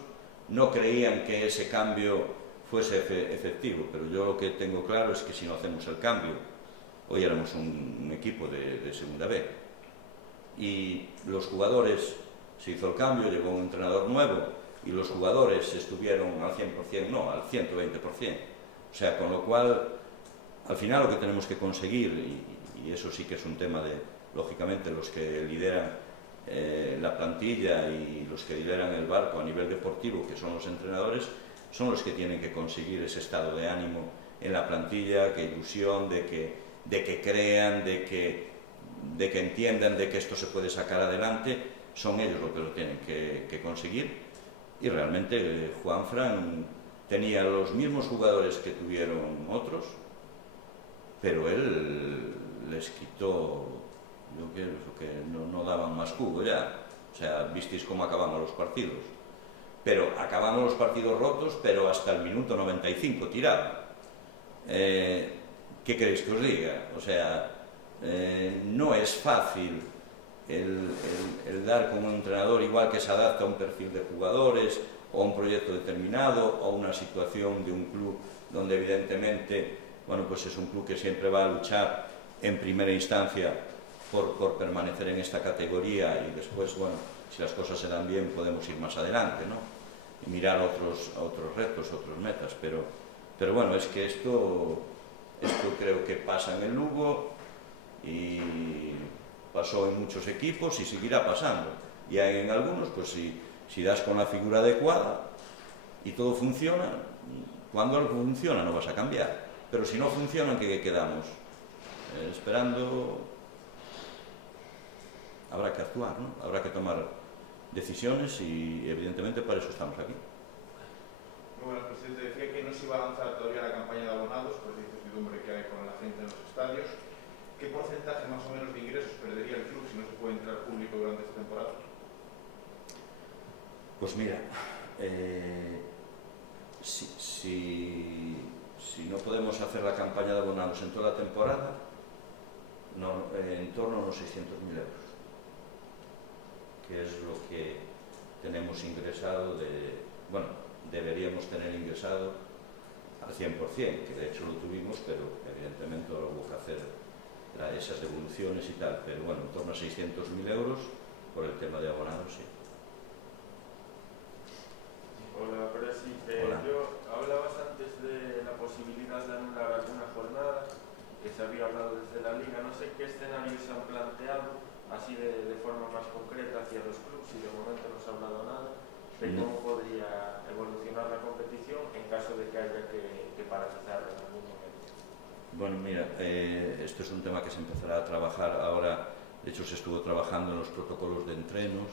no creían que ese cambio fuese efectivo, pero yo lo que tengo claro es que si no hacemos el cambio, hoy éramos un equipo de segunda B y los jugadores, se hizo el cambio, llegó un entrenador nuevo y los jugadores estuvieron al 100%, no, al 120%. O sea, con lo cual, al final lo que tenemos que conseguir, y eso sí que es un tema de, lógicamente, los que lideran la plantilla y los que lideran el barco a nivel deportivo, que son los entrenadores, son los que tienen que conseguir ese estado de ánimo en la plantilla, que ilusión, de que crean, de que entiendan de que esto se puede sacar adelante. Son ellos los que lo tienen que conseguir y realmente Juanfran tenía los mismos jugadores que tuvieron otros, pero él les quitó, yo creo que no daban más jugo ya. O sea, visteis cómo acabamos los partidos. Pero acabamos los partidos rotos, pero hasta el minuto 95 tiraban. ¿Qué queréis que os diga? O sea, no es fácil el dar con un entrenador igual que se adapta a un perfil de jugadores o a un proyecto determinado o a una situación de un club donde evidentemente, bueno, pues es un club que siempre va a luchar en primera instancia por permanecer en esta categoría y después, bueno, si las cosas se dan bien podemos ir más adelante, ¿no? Y mirar otros retos, otras metas, pero bueno, es que esto creo que pasa en el Lugo y pasó en muchos equipos y seguirá pasando. Y en algunos, pues si das con la figura adecuada y todo funciona, cuando algo funciona no vas a cambiar. Pero si no funciona, ¿en qué quedamos? Esperando. Habrá que actuar, ¿no? Habrá que tomar decisiones y evidentemente para eso estamos aquí. Bueno, el presidente decía que no se iba a lanzar todavía la campaña de abonados por la incertidumbre que hay con la gente en los estadios. ¿Qué porcentaje más o menos de ingresos perdería el club si no se puede entrar público durante esta temporada? Pues mira, si no podemos hacer la campaña de abonados en toda la temporada, en torno a unos 600.000 euros, que es lo que tenemos ingresado deberíamos tener ingresado al 100%, que de hecho lo tuvimos, pero evidentemente ahora hubo que hacer esas devoluciones y tal, pero bueno, en torno a 600.000 euros por el tema de abonados, sí. Hola, Presi. Hola. Yo hablabas antes de la posibilidad de anular alguna jornada, que se había hablado desde la Liga. No sé qué escenarios se han planteado, así de forma más concreta hacia los clubes, y de momento no se ha hablado nada, de cómo podría evolucionar la competición en caso de que haya que paralizar en algún momento. Bueno, mira, esto es un tema que se empezará a trabajar ahora. De hecho, se estuvo trabajando en los protocolos de entrenos.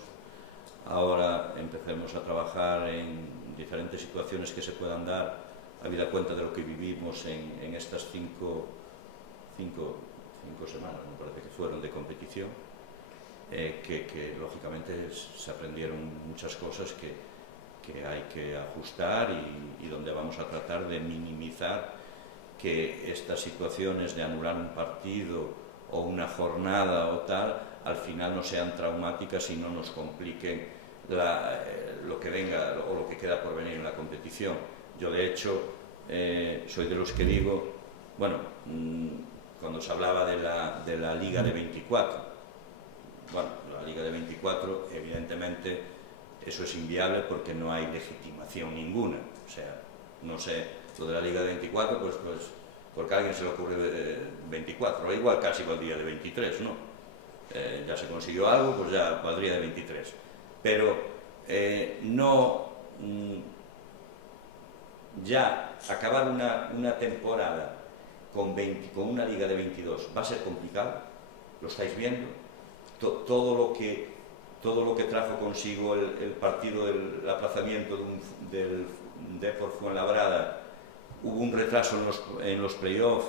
Ahora empecemos a trabajar en diferentes situaciones que se puedan dar, habida cuenta de lo que vivimos en estas cinco 5 semanas, me parece que fueron, de competición, que lógicamente se aprendieron muchas cosas que hay que ajustar y donde vamos a tratar de minimizar que estas situaciones de anular un partido o una jornada o tal, al final no sean traumáticas y no nos compliquen lo que venga o lo que queda por venir en la competición. Yo, de hecho, soy de los que digo, bueno, cuando se hablaba de la Liga de 24, bueno, la Liga de 24, evidentemente, eso es inviable porque no hay legitimación ninguna. O sea, no sé, lo de la Liga de 24, pues porque a alguien se le ocurre 24, o igual casi valdría de 23, ¿no? Ya se consiguió algo, pues ya valdría de 23. Pero no, ya acabar una temporada con una Liga de 22 va a ser complicado, lo estáis viendo. Todo lo que trajo consigo el partido del aplazamiento del Depor Fuenlabrada, hubo un retraso en los playoffs,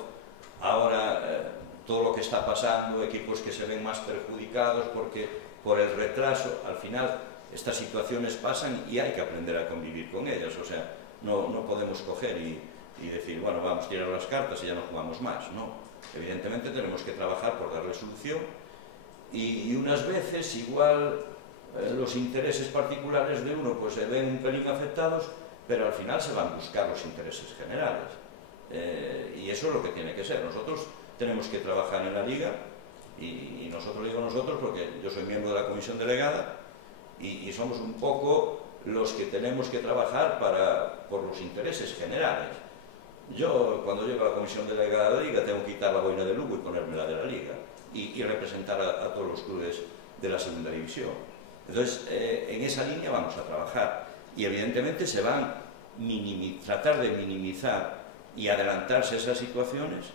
ahora todo lo que está pasando, equipos que se ven más perjudicados porque por el retraso, al final estas situaciones pasan y hay que aprender a convivir con ellas. O sea, no podemos coger y decir, bueno, vamos a tirar las cartas y ya no jugamos más. No, evidentemente tenemos que trabajar por darle solución y unas veces igual los intereses particulares de uno pues se ven un pelín afectados, pero al final se van a buscar los intereses generales, y eso es lo que tiene que ser. Nosotros tenemos que trabajar en la Liga, y nosotros, digo nosotros porque yo soy miembro de la comisión delegada y somos un poco los que tenemos que trabajar por los intereses generales. Yo, cuando llego a la comisión delegada de la Liga, tengo que quitar la boina de Lugo y ponerme la de la Liga y representar a todos los clubes de la segunda división. Entonces, en esa línea vamos a trabajar. Y evidentemente se van a tratar de minimizar y adelantarse esas situaciones,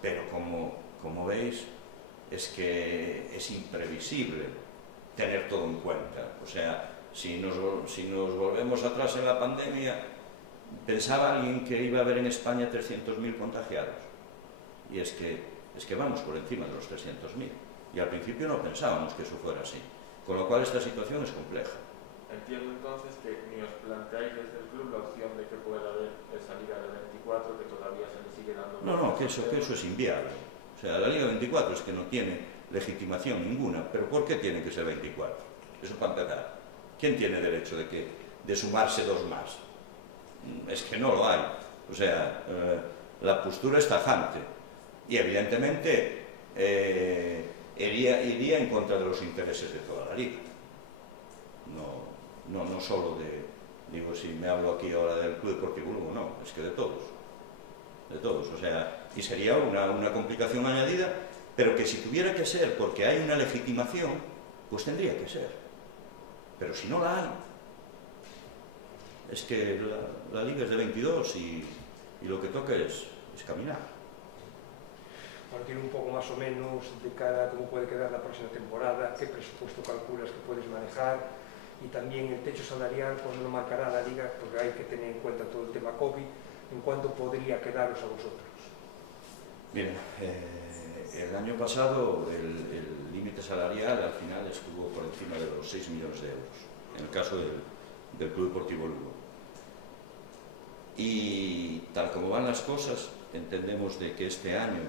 pero como veis, es que es imprevisible tener todo en cuenta. O sea, si nos volvemos atrás en la pandemia, pensaba alguien que iba a haber en España 300.000 contagiados. Y es que vamos por encima de los 300.000. Y al principio no pensábamos que eso fuera así. Con lo cual esta situación es compleja. Entiendo entonces que ni os planteáis desde el club la opción de que pueda haber esa Liga de 24 que todavía se le sigue dando... No, que eso es inviable. O sea, la Liga de 24 es que no tiene legitimación ninguna, pero ¿por qué tiene que ser 24? Eso para empezar. ¿Quién tiene derecho de sumarse dos más? Es que no lo hay. O sea, la postura es tajante y evidentemente iría en contra de los intereses de toda la Liga. No solo digo, si me hablo aquí ahora del Club Deportivo Lugo, no, es que de todos, o sea, y sería una complicación añadida, pero que si tuviera que ser porque hay una legitimación, pues tendría que ser, pero si no la hay, es que la Liga es de 22 y lo que toca es caminar. Partir un poco más o menos de cara a cómo puede quedar la próxima temporada, qué presupuesto calculas que puedes manejar, y también el techo salarial, cuando lo marcará la Liga, porque hay que tener en cuenta todo el tema COVID, en cuánto podría quedaros a vosotros. Bien, el año pasado el límite salarial al final estuvo por encima de los 6 millones de euros, en el caso del Club Deportivo Lugo. Y tal como van las cosas, entendemos de que este año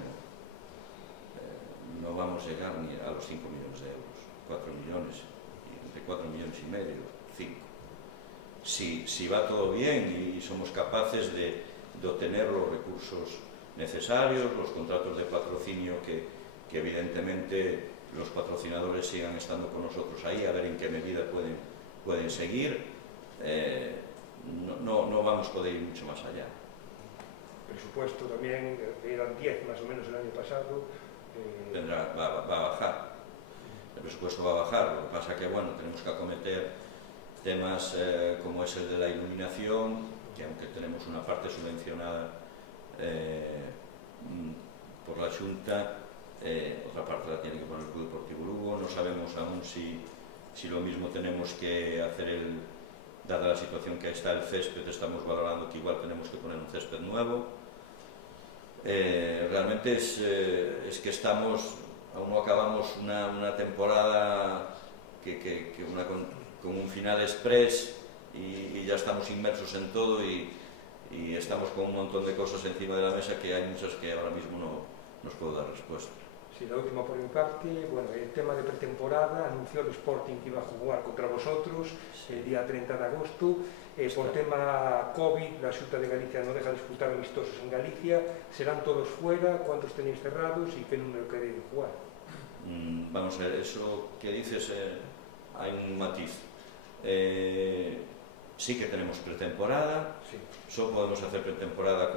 no vamos a llegar ni a los 5 millones de euros, 4 millones, entre 4 millones y medio, 5. Si va todo bien y somos capaces de obtener los recursos necesarios, los contratos de patrocinio que evidentemente los patrocinadores sigan estando con nosotros ahí, a ver en qué medida pueden seguir, no vamos a poder ir mucho más allá. El presupuesto también, eran 10 más o menos el año pasado. Va a bajar, el presupuesto va a bajar, lo que pasa que bueno, tenemos que acometer temas como es el de la iluminación, que aunque tenemos una parte subvencionada por la Xunta, otra parte la tiene que poner el Club Deportivo Lugo. No sabemos aún si lo mismo tenemos que hacer dada la situación que está el césped, estamos valorando que igual tenemos que poner un césped nuevo. Realmente es que estamos, aún no acabamos una temporada con un final express y ya estamos inmersos en todo y estamos con un montón de cosas encima de la mesa que hay muchas que ahora mismo no os puedo dar respuesta. Sí, la última por mi parte, bueno, el tema de pretemporada, anunció el Sporting que iba a jugar contra vosotros el día 30 de agosto. Por tema COVID, la Xunta de Galicia no deja disputar amistosos en Galicia. ¿Serán todos fuera? ¿Cuántos tenéis cerrados? ¿Y qué número queréis jugar? Vamos a ver, eso que dices, hay un matiz. Sí que tenemos pretemporada, Sí. solo podemos hacer pretemporada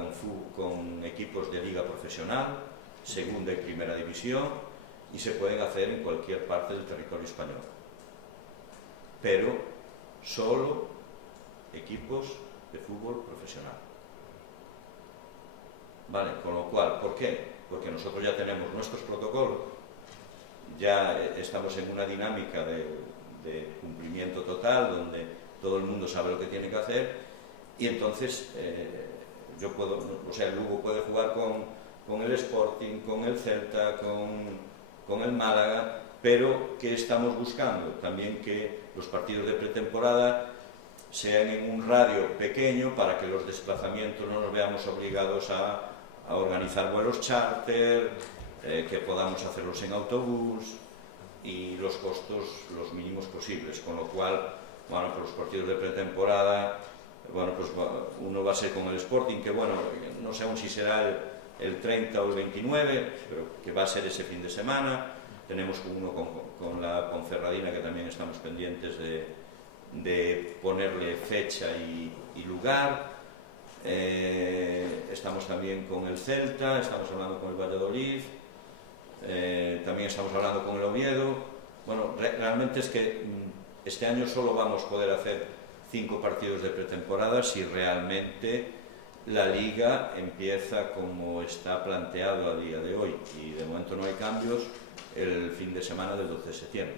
con equipos de liga profesional, segunda y primera división, y se pueden hacer en cualquier parte del territorio español. Pero solo equipos de fútbol profesional. Vale, con lo cual, ¿por qué? Porque nosotros ya tenemos nuestros protocolos, ya estamos en una dinámica de cumplimiento total, donde todo el mundo sabe lo que tiene que hacer, y entonces el Lugo puede jugar con el Sporting, con el Celta, con el Málaga, pero ¿qué estamos buscando? También que los partidos de pretemporada sean en un radio pequeño para que los desplazamientos no nos veamos obligados a organizar vuelos charter, que podamos hacerlos en autobús y los costos los mínimos posibles, con lo cual, bueno, pues los partidos de pretemporada, bueno, pues uno va a ser con el Sporting, que bueno, no sé aún si será el 30 o el 29, pero que va a ser ese fin de semana. Tenemos uno con la Ponferradina, que también estamos pendientes de ponerle fecha y lugar. Estamos también con el Celta, estamos hablando con el Valladolid, también estamos hablando con el Oviedo. Bueno, realmente es que este año solo vamos a poder hacer 5 partidos de pretemporada si realmente la Liga empieza como está planteado a día de hoy, y de momento no hay cambios el fin de semana del 12 de septiembre.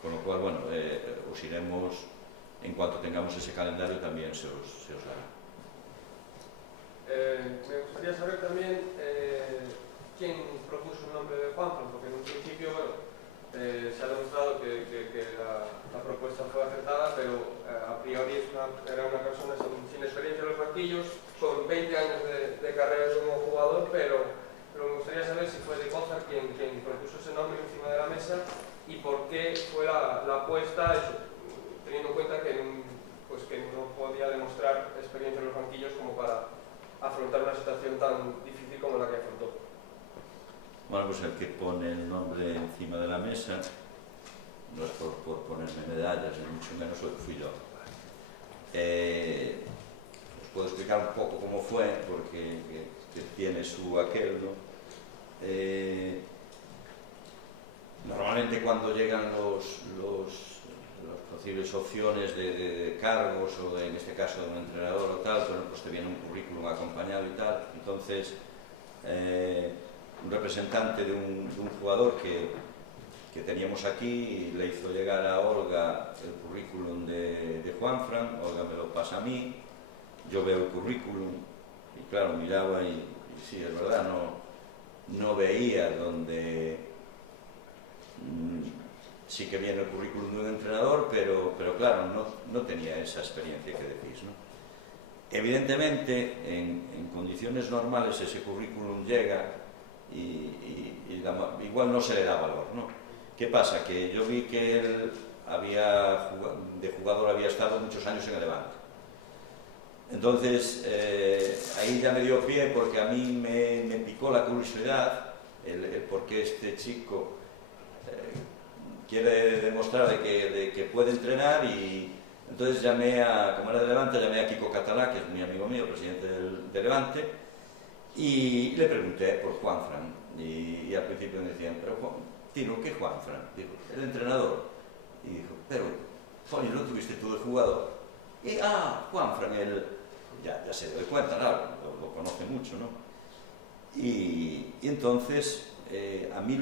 Con lo cual, bueno, os iremos, en cuanto tengamos ese calendario también se os dará. Me gustaría saber también quién propuso el nombre de Juanfran, porque en un principio, bueno, se ha demostrado que la propuesta fue acertada, pero a priori era una persona sin experiencia en los banquillos, con 20 años de carrera como jugador, pero me gustaría saber si fue de Cózar quien propuso ese nombre encima de la mesa y por qué fue la apuesta, teniendo en cuenta que no podía demostrar experiencia en los banquillos como para afrontar una situación tan difícil como la que afrontó. Bueno, pues el que pone el nombre encima de la mesa no es por ponerme medallas, ni mucho menos fui yo. Os puedo explicar un poco cómo fue, porque que tiene su aquel, ¿no? Normalmente cuando llegan los posibles opciones de cargos, o en este caso de un entrenador o tal, bueno, pues te viene un currículum acompañado y tal. Entonces, un representante de un jugador que teníamos aquí le hizo llegar a Olga el currículum de Juanfran. Olga me lo pasa a mí, yo veo el currículum y claro, miraba y sí, es verdad, no veía donde sí que viene el currículum de un entrenador, pero claro, no tenía esa experiencia que decís, ¿no? Evidentemente, en condiciones normales ese currículum llega y igual no se le da valor, ¿no? ¿Qué pasa? Que yo vi que él de jugador había estado muchos años en el Levante. Entonces, ahí ya me dio pie, porque a mí me picó la curiosidad el por qué este chico quiere demostrar de que puede entrenar, y entonces como era de Levante, llamé a Kiko Catalá, que es muy amigo mío, presidente de Levante, y le pregunté por Juanfran, y al principio me decían, pero Tino, ¿qué Juanfran? Digo, el entrenador. Y dijo, pero, coño, ¿no tuviste tú el jugador? Y, Juanfran, ya se dio cuenta, claro, lo conoce mucho, ¿no? Y entonces, a mí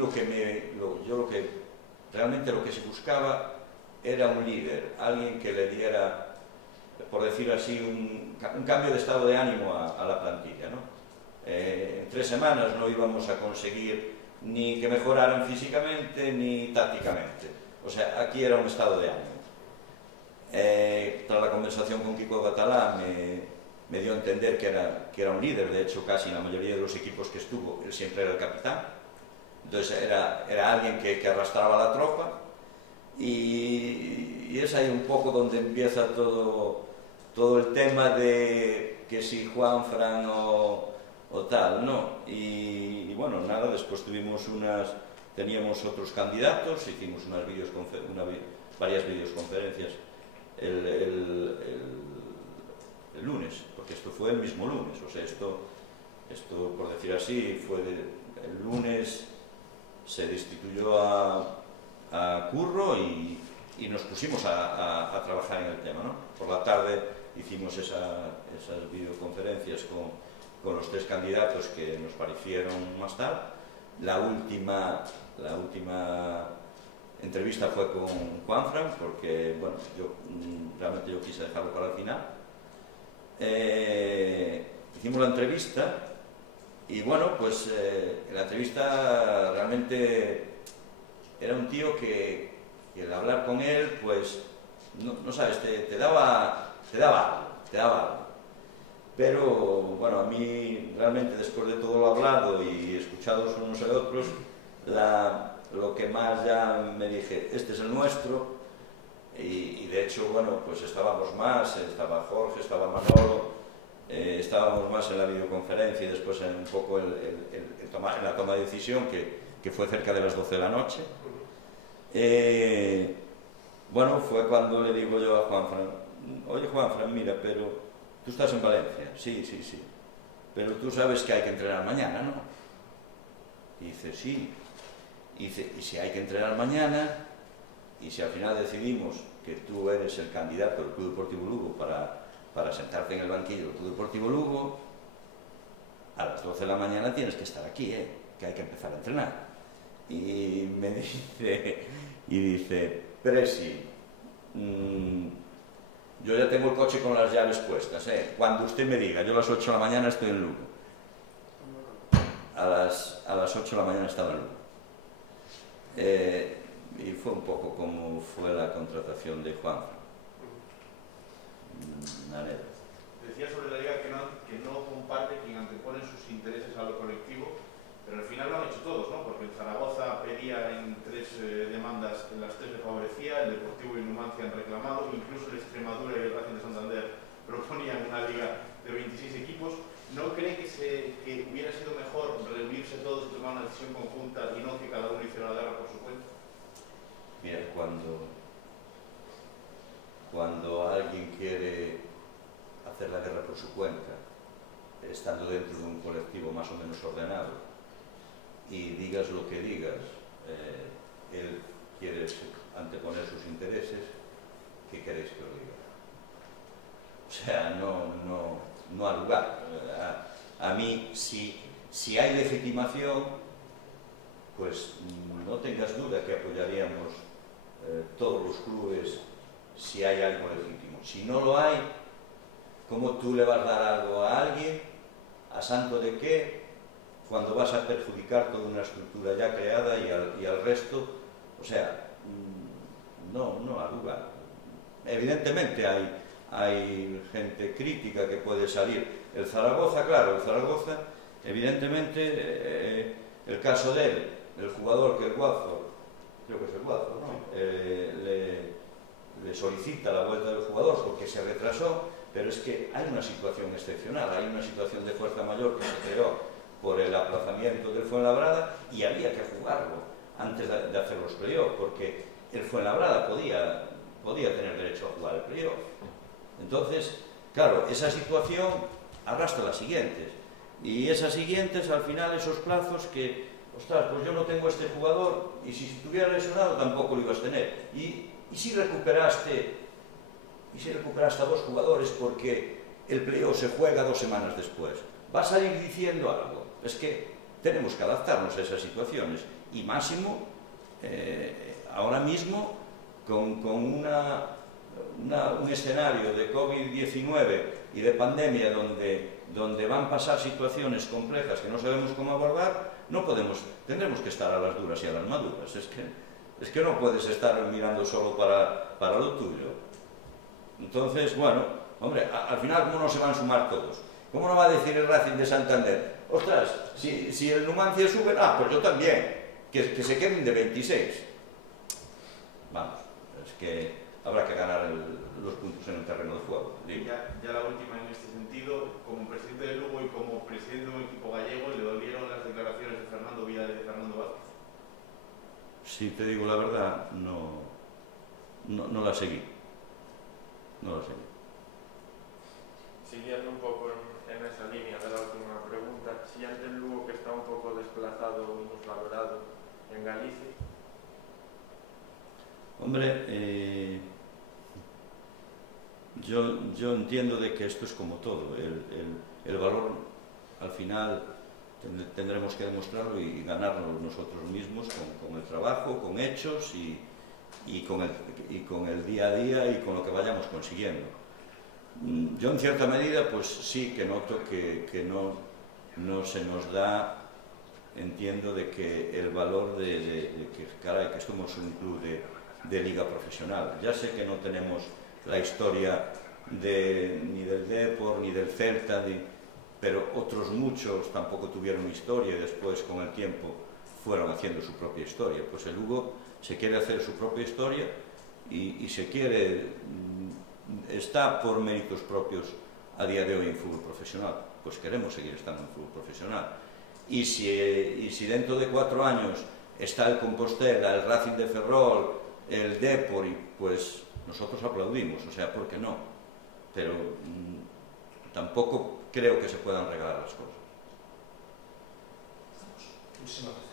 realmente lo que se buscaba era un líder, alguien que le diera, por decirlo así, un cambio de estado de ánimo a la plantilla, ¿no? En 3 semanas no íbamos a conseguir ni que mejoraran físicamente ni tácticamente. O sea, aquí era un estado de ánimo. Tras la conversación con Kiko Catalá me dio a entender que era un líder. De hecho, casi en la mayoría de los equipos que estuvo, él siempre era el capitán. Entonces era alguien que arrastraba la tropa, y es ahí un poco donde empieza todo el tema de que si Juanfran o tal, ¿no? Y bueno, nada, después teníamos otros candidatos, hicimos varias videoconferencias el lunes, porque esto fue el mismo lunes. O sea, esto por decir así, el lunes se destituyó a Curro y nos pusimos a trabajar en el tema, ¿no? Por la tarde hicimos esas videoconferencias con los 3 candidatos que nos parecieron más tal. La última entrevista fue con Juanfran, porque bueno, realmente yo quise dejarlo para el final. Hicimos la entrevista y bueno, pues en la entrevista realmente era un tío que al hablar con él, pues no sabes, te daba algo. Pero bueno, a mí realmente, después de todo lo hablado y escuchados unos a otros, lo que más ya me dije, este es el nuestro. Y de hecho, bueno, pues estábamos más, estaba Jorge, estaba Manolo, estábamos más en la videoconferencia y después en un poco en la toma de decisión, que fue cerca de las 12 de la noche. Bueno, fue cuando le digo yo a Juanfran: oye Juanfran, mira, pero tú estás en Valencia. Sí, pero tú sabes que hay que entrenar mañana, ¿no? Y dice, sí. Y dice, y si hay que entrenar mañana, y si al final decidimos que tú eres el candidato del Club Deportivo Lugo para sentarte en el banquillo del Club Deportivo Lugo, a las 12 de la mañana tienes que estar aquí, que hay que empezar a entrenar. Y me dice, Presi, yo ya tengo el coche con las llaves puestas, cuando usted me diga, yo a las 8 de la mañana estoy en Lugo. A las 8 de la mañana estaba en Lugo. Y fue un poco como fue la contratación de Juanfran. Decía sobre la liga que no comparte quien antepone sus intereses a lo colectivo, pero al final lo han hecho todos, ¿no? Porque el Zaragoza pedía en 3 demandas, en las 3 le favorecía, el Deportivo y el Numancia han reclamado, incluso el Extremadura y el Racing de Santander proponían una liga de 26 equipos. ¿No cree que hubiera sido mejor reunirse todos y tomar una decisión conjunta y no que cada uno hiciera la guerra por su cuenta? Mira, cuando alguien quiere hacer la guerra por su cuenta, estando dentro de un colectivo más o menos ordenado, y digas lo que digas, él quiere anteponer sus intereses, ¿qué queréis que os diga? O sea, no ha lugar. A mí, si hay legitimación, pues no tengas duda que apoyaríamos todos los clubes si hay algo legítimo. Si no lo hay, ¿cómo tú le vas a dar algo a alguien, a santo de qué, cuando vas a perjudicar toda una estructura ya creada y al resto? O sea, no ha lugar. Evidentemente hay gente crítica que puede salir. El Zaragoza, evidentemente, el caso de él, el jugador que el Guazo, creo que es el Guazo, ¿no? Le solicita la vuelta del jugador porque se retrasó, pero es que hay una situación excepcional, hay una situación de fuerza mayor que se creó por el aplazamiento del Fuenlabrada y había que jugarlo antes de hacer los playoffs, porque el Fuenlabrada podía tener derecho a jugar el playoff. Entonces, claro, esa situación arrastra las siguientes, y esas siguientes, al final, esos plazos que, ostras, pues yo no tengo este jugador, y si estuviera lesionado tampoco lo ibas a tener, y si recuperaste a 2 jugadores porque el playoff se juega 2 semanas después, vas a ir diciendo algo. Es que tenemos que adaptarnos a esas situaciones, y máximo ahora mismo con una un escenario de COVID-19 y de pandemia donde van a pasar situaciones complejas que no sabemos cómo abordar, tendremos que estar a las duras y a las maduras. Es que no puedes estar mirando solo para lo tuyo. Entonces, bueno, hombre, al final, ¿cómo no se van a sumar todos? ¿Cómo no va a decir el Racing de Santander? Ostras, si el Numancia sube, pues yo también, que se queden de 26. Vamos, es que habrá que ganar los puntos en el terreno de juego. Ya la última en este sentido, como presidente de Lugo y como presidente de un equipo gallego, ¿le dolieron las declaraciones de Fernando Vila y de Fernando Vázquez? Si te digo la verdad, no la seguí. No la seguí. Siguiendo un poco en esa línea de la última pregunta, ¿siente el Lugo que está un poco desplazado o minusvalorado en Galicia? Hombre, yo entiendo de que esto es como todo. El valor, al final, tendremos que demostrarlo y ganarlo nosotros mismos con el trabajo, con hechos y con el día a día y con lo que vayamos consiguiendo. Yo en cierta medida pues sí que noto que no se nos da, entiendo, de que el valor de que, caray, que somos un club de liga profesional. Ya sé que no tenemos la historia ni del Depor, ni del Celta, pero otros muchos tampoco tuvieron historia y después con el tiempo fueron haciendo su propia historia. Pues el Lugo se quiere hacer su propia historia y se quiere, está por méritos propios a día de hoy en fútbol profesional. Pues queremos seguir estando en fútbol profesional. Y si dentro de 4 años está el Compostela, el Racing de Ferrol, el Depor, pues nosotros aplaudimos, o sea, ¿por qué no? Pero tampoco creo que se puedan regalar las cosas. Muchísimas gracias.